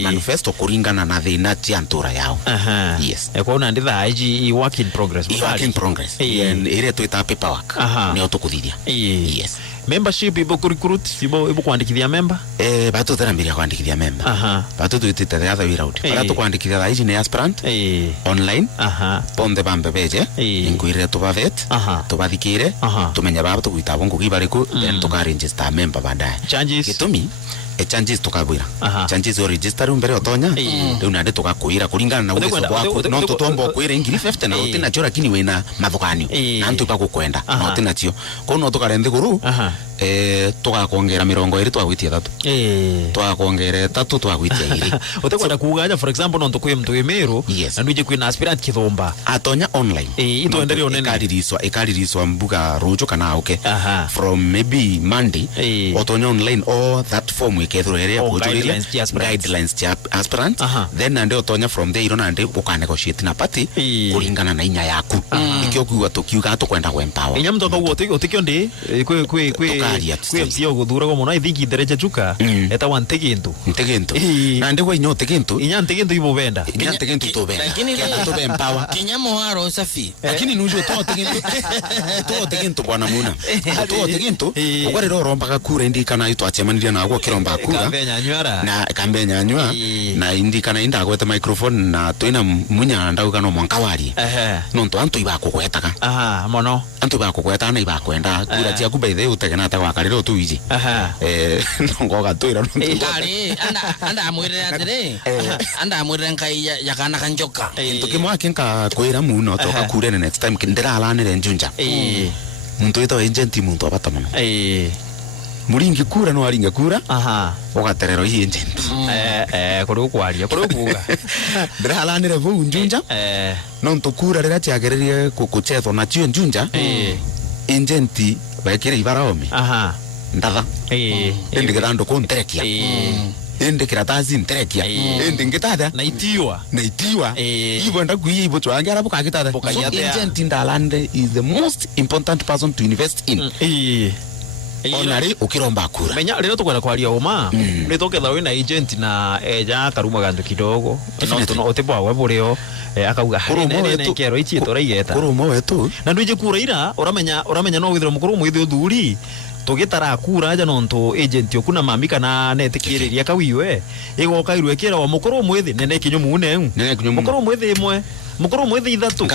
manifesto kuringana na thina tia ntura yao eko na nditha ig work in progress ire twita paperwork ni otukuthithia membership ibo recruit ibo kuandikithia member batu terambiria kuandikithia member batu twitite the other way round batu kuandikithia the ig ni aspirant online ponde bambe beje inguire tubavet tubathikire tumenya baba tukuitabo ngugi bariku then tukaregister member baadaye gitumi changes tukagwira changes o register mbere otonya riu nande tugakuira kuringana na uwezo wako no tutombo kuira ingiri 50 na utina chora kini wena mathukanio na ntu bagukwenda no tina cio ko no tukarende guru tugakuongera 20 twagwitia 3 tugakuongera 3 twagwitia 2 utakwenda kugaja for example no tukwe mtu emero na nduje kwina aspirant kithomba atonya online ito endeleo nene ekaririswa mbuga rojo kana uke from maybe Monday otonya online or that form ikethroeria kujuria guidelines tia aspirant then ande otonya from there irona ande ukanegotiate na party kulingana na inya yaku ikyo kuwa tukiuga tukwenda kwempower inya mtoka ugo tikyo ndi kwe msio guthura go muno I think idereje chuka eta wantegintu na ande gwa inyo tegintu inya ntegintu ibo benda inya tegintu to benda lakini to bempower kinyamo haro safi lakini nujo to tegintu bwana muna to tegintu ugariro rombaga kura indikana itu achemaniria na gwo kiromba kura na kambenya nywa na indikana inda gweta microphone na twina munya ndauga no mwanka wari no nto antu iba kugwetaga mono antu iba kugweta na iba kwenda kura cia kubeithe utegena ta gwakariro tu iji ngoga twira ari anda amwirira atiri anda amwirira nkai yakana kanjoka into kimwa kinka kwira muno toka kure next time kindira alanire njunja muntu ito agent muntu abatamano muringi kura no aringa kura ugaterero hii agent kuri ukwaria kuri ukuga ndira alanire vu njunja no ntukura rira ciagererie kuchetho na cio njunja agent baikire ibaraome ndatha indi githando kunterekia indi kiratazi nterekia indi ngitatha na itiwa ibo ndakuye ibo twangera bukagitatha agent ndalande is the most important person to invest in onari ukiromba kura menya rero tukwenda kwaria uma ni toketha wina agent na eja karuma gandu kidogo no otibo awe bureo akauga nene kero ichi toraigeta kurumo wetu na nduje kura ira uramenya no withira mukuru mwithe uthuri tugitara kura ja nonto agent okuna mamika na netikiriria kawiwe igoka irwekera wa mukoro mwithi nene kinyumu ne mukoro mwithi imwe mukoro mwithi ithatu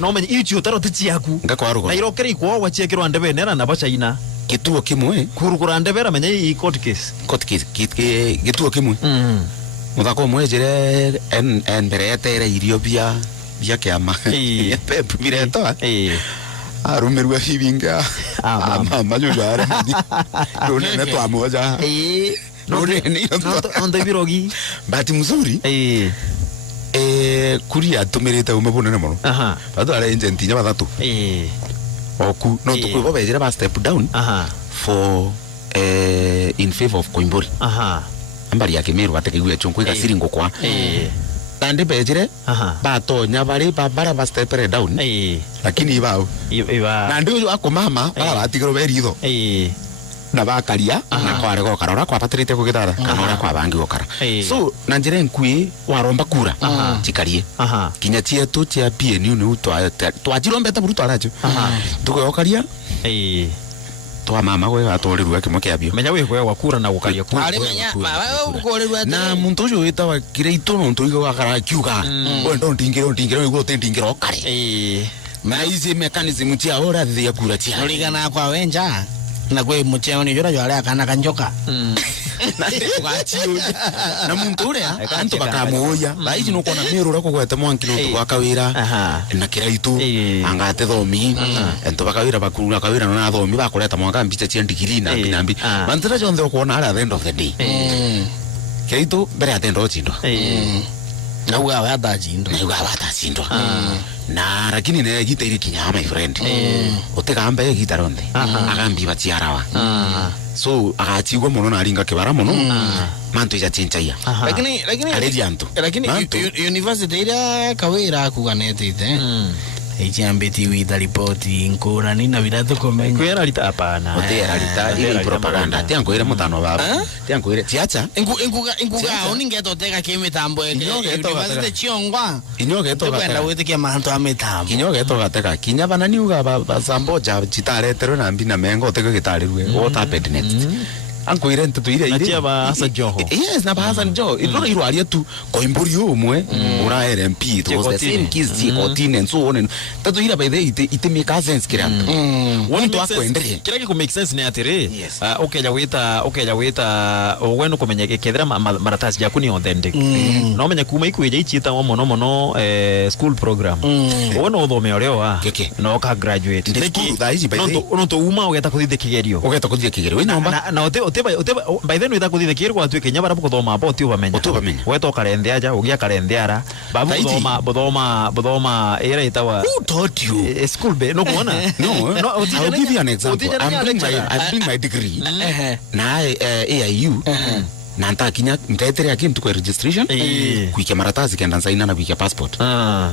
no menye ichi utaro tichiaku na irokera ikwo wachekirwa ndebe nera na bachaina kituo kimwe kurukura ndebera menye i court case kituo kimwe muthako mwejire en beretere irio bia kiama pep bireto arumerwa hibinga mama nyojara ndio neto amoja ndo birogi bahati mzuri kuria tumirite umebona na mono bado ala agent nya bathatu oku no tukwibo bejira ba step down for in favor of Koimburi ambari yake meru atekigwe chonko ikasiringo kwa tande bejire batonya bari babara ba step down lakini ibao na ndio akomama baba atigiro beritho na bakaria na kware go karora kwa patrite kugitara kanora kwa bangi gokara so na njire nkui waromba kura chikarie kinya chietu chia PNU ni twajirombeta buru twaracho tugokaria twa mama we atorirwa kimwe kiabio menya we kwa kura na gukaria kura ari menya baba gukorirwa na muntu uyu witawa kireito no ntu igo akara kiuga we ndo ndingiro igo tendingiro kare na izi mechanism tia ora thia kura tia uligana kwa wenja na kwe mucheo ni jora jwale akana kanjoka na muntu uria antu bakamuoya baizi no kona mero rako gwete mwanki no twakawira na kiraitu angate thomi ento bakawira bakuru akawira na thomi bakureta mwaka mbicha cia ndigiri na binambi mantira jonde kuona at the end of the day kiraitu bere atendo chindo na uga wata chindo na lakini ne gitairi kinya my friend utekambe gitaronde agambi bachiarawa so agachigwa muno na ringa kibara muno mantu ya chenchaya lakini university ira kawira kuganete Ejambeti wita ripoti nkura nina viratu komenya. Kwera lita hapana. Otera lita ile propaganda. Tiango ile mutano baba. Tiango ile tiacha. Enkuga oningeto teka kemitambo eke. University chiongwa. Inyoge to kwenda wete kia manto ametambo. Inyoge to gateka. Kinya bana niuga ba samboja chitare tero na mbina mengo teka gitare ruwe. What happened next? Anko ile ntutu ile ile. Nachia ba Hassan Joho. Yes, na ba Hassan Joho. Ilo iro alia tu Koimburi umwe. Ura LMP. It was the same kids Chikotine and so on. And tatu ila by the ite make sense kira. Wani to akwendere. Kira ki make sense ne atire. Okeja wita ogweno kumenyeke kethera maratasi ya kuni authentic. No menya kuma ikuije ichita mono school program. Wono othome oreo wa. No ka graduate. No to uma ogeta kuthithe kigerio. Ogeta kuthithe kigerio. Wina omba. Na by then witha kuthithe kigerio kwa tuike nyabara kuthoma boti ubamenya. Weto karendea ja ugia karendeara. Babu bodoma era itawa. Who taught you? School be no kuona. No. I'll give you an example. I'm doing my degree. Na AIU. Na nta kinya mtaetere akim tuko registration kuikia maratasi kenda saina na kuikia passport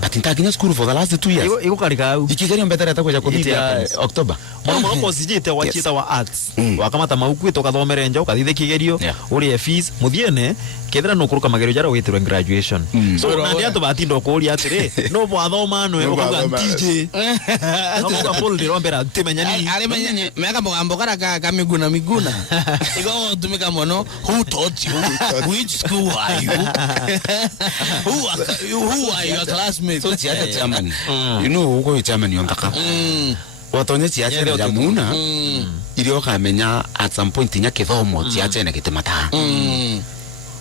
but nta kinya school for the last 2 years iko karika ikigerio mbetera takoja kuthithia October mono posijite wachita wa arts wakamata mauku toka thomere nja ukathithe kigerio uri fees muthiene kethera no kuruka magerio jara witirwe graduation so na ndia to batindo kuri atire no bwathoma no ekuga TJ no Paul de Rombera timenyani ale menye meka mugambo kara kamiguna iko tumika mono who taught you? Which school are you? Who are your classmates? So tiacha Germany. You know uko Germany yontaka. Watonye tiacha ya muna. Ilio kamenya at some point nya kithomo tiacha ne kitemata.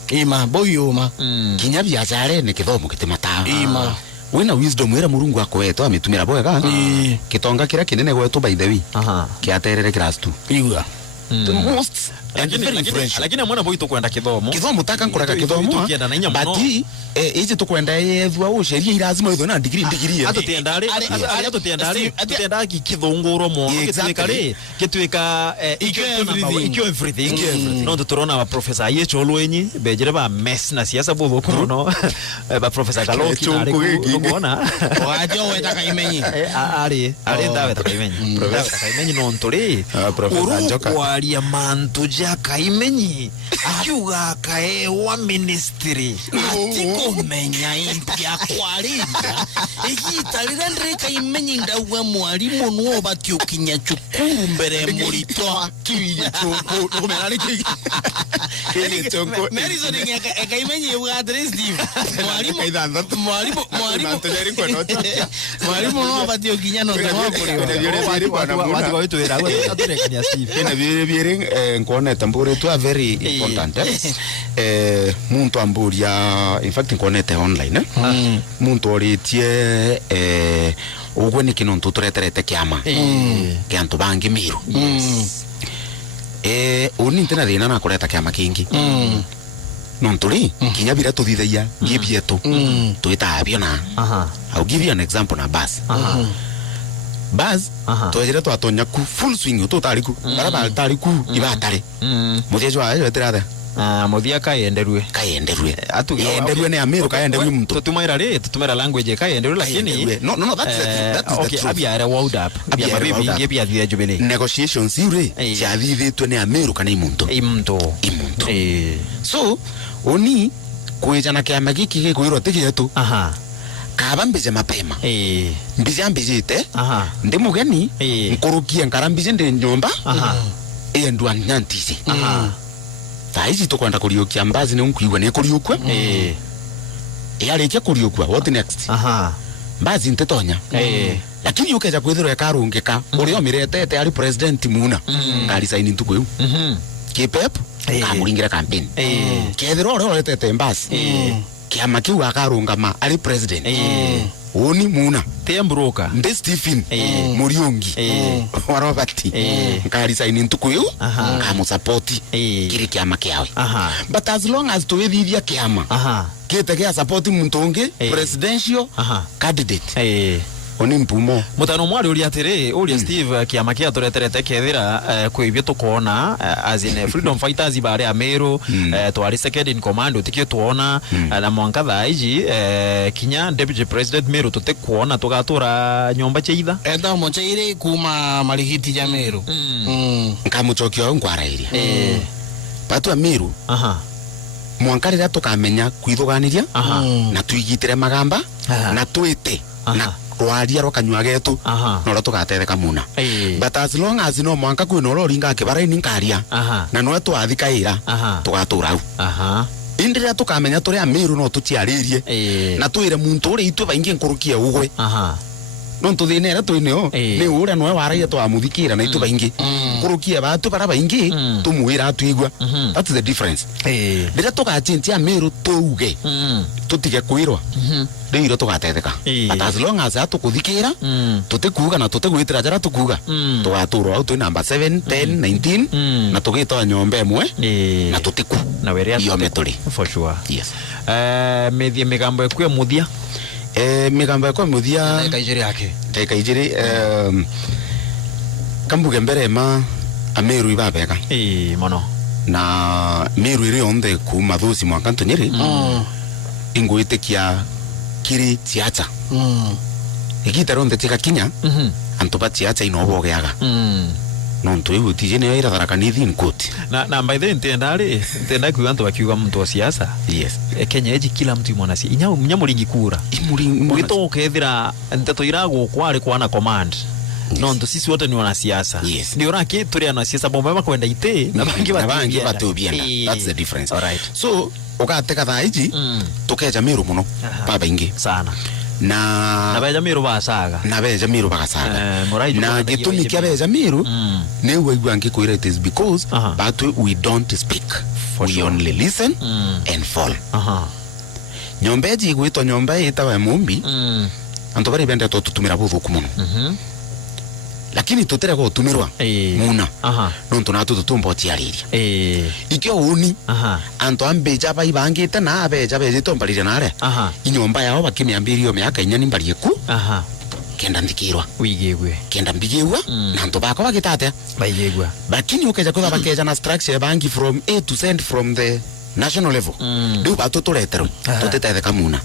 Ima boyoma. Kinya biachare ne kithomo kitemata. Ima wena wisdom era murungu akoeto ametumira bwega kitonga kira kinene gwetu by the way kiaterere class 2 iwa the most lakini mwana boy tukwenda kithomo taka nkuraka kithomo bati ije tukwenda yethwa usheria irazima itho na degree atutienda kithunguro mo kitwika everything no turona ba professor yecho lwenyi bejere ba mess na siasa botho kuno ba professor Kaloki na kuona wajo weta kaimenyi ari dawe ta kaimenyi professor kaimenyi no nturi professor Njoka kwaria mantu jaka imenyi akiuga kaewa ministry atikumenya impya kwarinda igita rira ndrika imenyi ndauga mwarimu nuo batiukinya cukuru mbere murito kiwiye chonko kumena ni kile chonko Nelson eka imenyi uga Steve mwarimu nuo batiukinya no watu wawitwira aturekania Steve ena bire nkone tambure tu very important muntu amburia in fact nkone te online muntu oritie ugwe ni kinontu tureterete kiama kiantu bangi miru uni ntena thina na kureta kiama kingi nonturi kinya bira tuthithaia ngibietu tuitabio na I'll give you an example na bus bus twejere twatonya ku full swing tutariku barabara tariku ibatare muthiejo ayo etirada muthia kayenderwe yenderwe ne amiru kayenderwe mtu tutumira language kayenderwe lakini no that's the truth abia wound up abia baby ngebia thia jubilee negotiations ire chathithitwe ne amiru kana imuntu so oni kuejana kiama giki gikuirwo tigetu kaba mbije mapema mbijite ndi mugeni nkurukia nkarambije ndi nyomba ndwa nyantisi taizi tukwenda kuriokia mbazi ni unkuigwa ne kuriukwa yarikia kuriukwa what next mbazi ntetonya lakini ukeja kwithirwa karungika uri omiretete ari president muna ngari sign ntuko yu kipep kamuringira campaign kethirwa uri oretete mbazi kiama kiu akarungama ari president oni muna tembroka ndi Stephen Muriungi warobati ngari sign ntuko yu kamusupport kiri kiama kiawe but as long as tuwithithia kiama kete kia support muntu ungi presidential candidate oni mpumo mutano mwari uri atire uri Steve kiama kia tureterete kethira kwibyo tukona as in freedom fighters bare amero twari second in command utikio tuona na mwanka thaiji kinya deputy president mero tutekuona tugatura nyomba cheitha eta mocheire kuma marigiti ya mero nkamuchokio nkwarairi patu amiru mwankarira tukamenya kwithuganiria na tuigitire magamba na twite na rwaria rokanywa getu no ro tugatetheka muna but as long as no mwanka kwina ro ringa kibara ni nkaria na no twathikaira tugatura au indira tukamenya turi amiru no tutiaririe na twire muntu uri itu baingi nkurukie ugwe no tuthinera twineo ni ura no waraia twamuthikira na itu baingi nkurukie batu bara baingi tumuira twigwa that's the difference ndira tukachintia amiru tuuge tutige kwirwa ndiro tugatetheka but as long as atukuthikira tutikuga na tutigwitira jara tukuga tugaturwa au twina number 7 10 19 na tugitoa nyombe emwe na tutiku na weria iyo meturi for sure yes methie migambo ekwe muthia migambo ekwe muthia ndeka ijiri yake kambuge mbere ma ameru ibabeka mono na meru ire onde kuma thusi mwaka ntonyeri inguitekia kiri tiacha igita ronde tika kinya antoba tiacha inobogeaga no ntuigu tijene ira darakanithi nkoti na by the ntenda kuanto bakiuga mtu wa siasa yes Kenya eji kila mtu mwanasi inyamuringi kura mugitoka ethira nteto irago kwari kwana command no ndo sisi wote ni wanasiasa ndio raki turi wanasiasa bomba kwenda ite na bangi batubienda that's the difference alright so ugateka thaiji tukeja miru muno baba ingi sana na beja miru basaga na gitumi kia beja miru ne weigwa ngikuira it is because but we don't speak we only listen and fall nyombeji gwito nyombe itawe mumbi anto bari bende tutumira buthuku muno lakini tutere go tumirwa muna no ntona tutumbo tiariria ikyo uni anto ambeja bai bangite na abeja beje tombalire nare inyomba yao bakimiambirio miaka inyani mbarieku kenda ndikirwa wigegwe kenda mbigirwa na anto bako bagitate baigegwa lakini ukeja kwa bakeja na structure bangi from A to Z from the national level ndio batu tuleterwe tutetetheka muna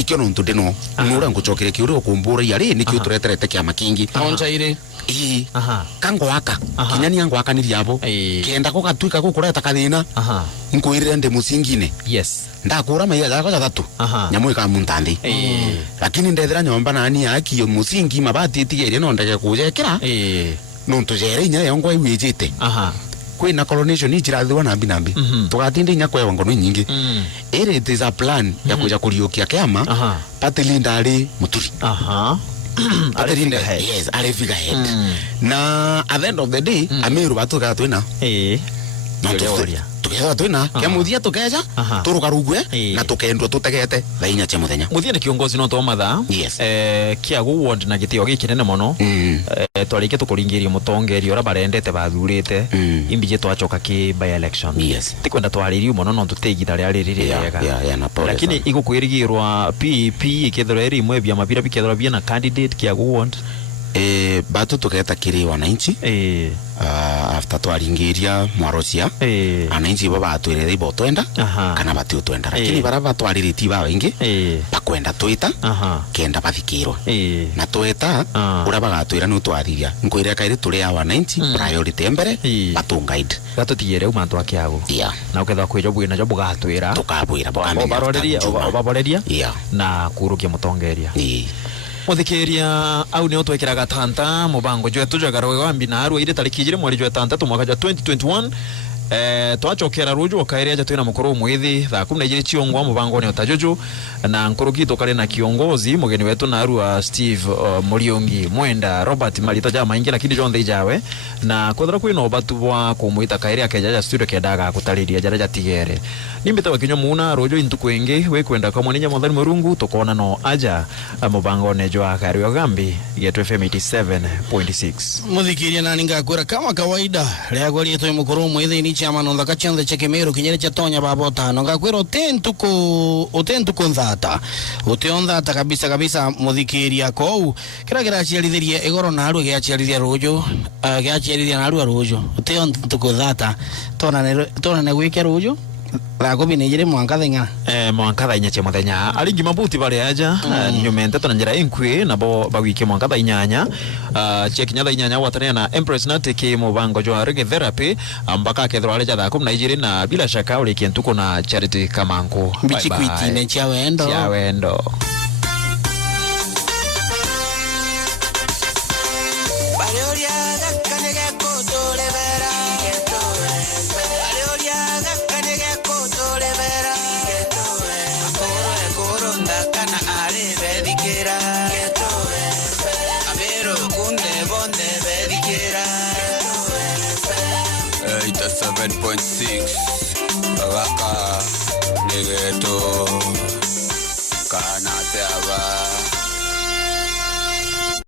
ikyo no ndino nura nguchokere kiuru kumbura yari nikyo tureterete kya makingi aonja ire kango aka kinyani yangu aka ni yabo kenda ko katwika ko kureta kadina nkuirire nde musingine yes ndakura maiya yako gatatu nyamu ikamuntandi lakini ndethera nyomba nani akiyo musingi mabati tigere no ndege kujekera no tujere nya yongo iwijite kwina colonization ichirathwa nambi tugatinde nya kwewa ngono nyingi it is a plan ya kuja kuriokia kiama patilinda ari muturi patilinda yes ari figurehead na at the end of the day amiru batuka twina no tugetha twina kia muthia tukeja turugarugwe na tukendwa tutegete thainya cia muthenya muthia ni kiongozi no to matha kia guward na gitio gikinene mono twarike tukuringiria mutongeria ora barendete bathurite imbije twachoka ki by election tikwenda twaririo mono no tutegita ria rega lakini igukwirigirwa PP ikethora eri imwe bia mabira bikethora bia na candidate kia guward batu tuketa kiri wananchi after twaringiria mwarocia wananchi baba atwirire ibo twenda kana bati utwenda lakini baraba twaririti ba wengi bakwenda twita kenda bathikirwa na twita ura bagatwira no twariria nkwira kaire turi ya wananchi priority mbere batu guide gatutigere umantu akiago na uketha kwija bwina jo bugatwira tukabwira babaroreria na kurukia mutongeria muthikiria au ni otwekiraga tanta mubango jwetu jagaro wambi na arwa ile tariki jire mweri jwe tanta mwaka ja 2021 twachokera ruju wakairia ja twina mukuru mwithi tha 12 chiongwa mubango ni otajojo na nkuruki tokale na kiongozi mugeni wetu na arwa Steve Muriongi Mwenda Robert Malito ja maingi lakini jonde ijawe na kodra kwino batu bwa kumuita kairia keja ja studio kedaga kutaliria jara ja tigere nimbita wakinyo muna rojo intukwenge we kwenda kama ninya mwathani murungu tokona no aja mubango ne jwa kario gambi yetu FM 87.6 muthikiria na ninga kwera kama kawaida leo lieto mukuru mwithi ni chama no ndaka chande chekemero kinyere cha tonya babo tano ngakwera otentuko nthata oteonthata kabisa muthikiria kou kira chiarithirie igoro na aru giachiarithia rujo giachiarithia na aru rujo oteontuko nthata tona ne gwike rujo Rago binejere mwankathenya mwankathenya che muthenya aringi mabuti bari aja nyumente tona njira inkwi nabo bagwike mwankathenya check nyatha inyanya watania na Empress Natiki mubango jwa rege therapy ambaka kethro aleja tha 12 na bila shaka uri kintuko na Charity Kamanku bichikwitine cha wendo Ita 7.6 Raka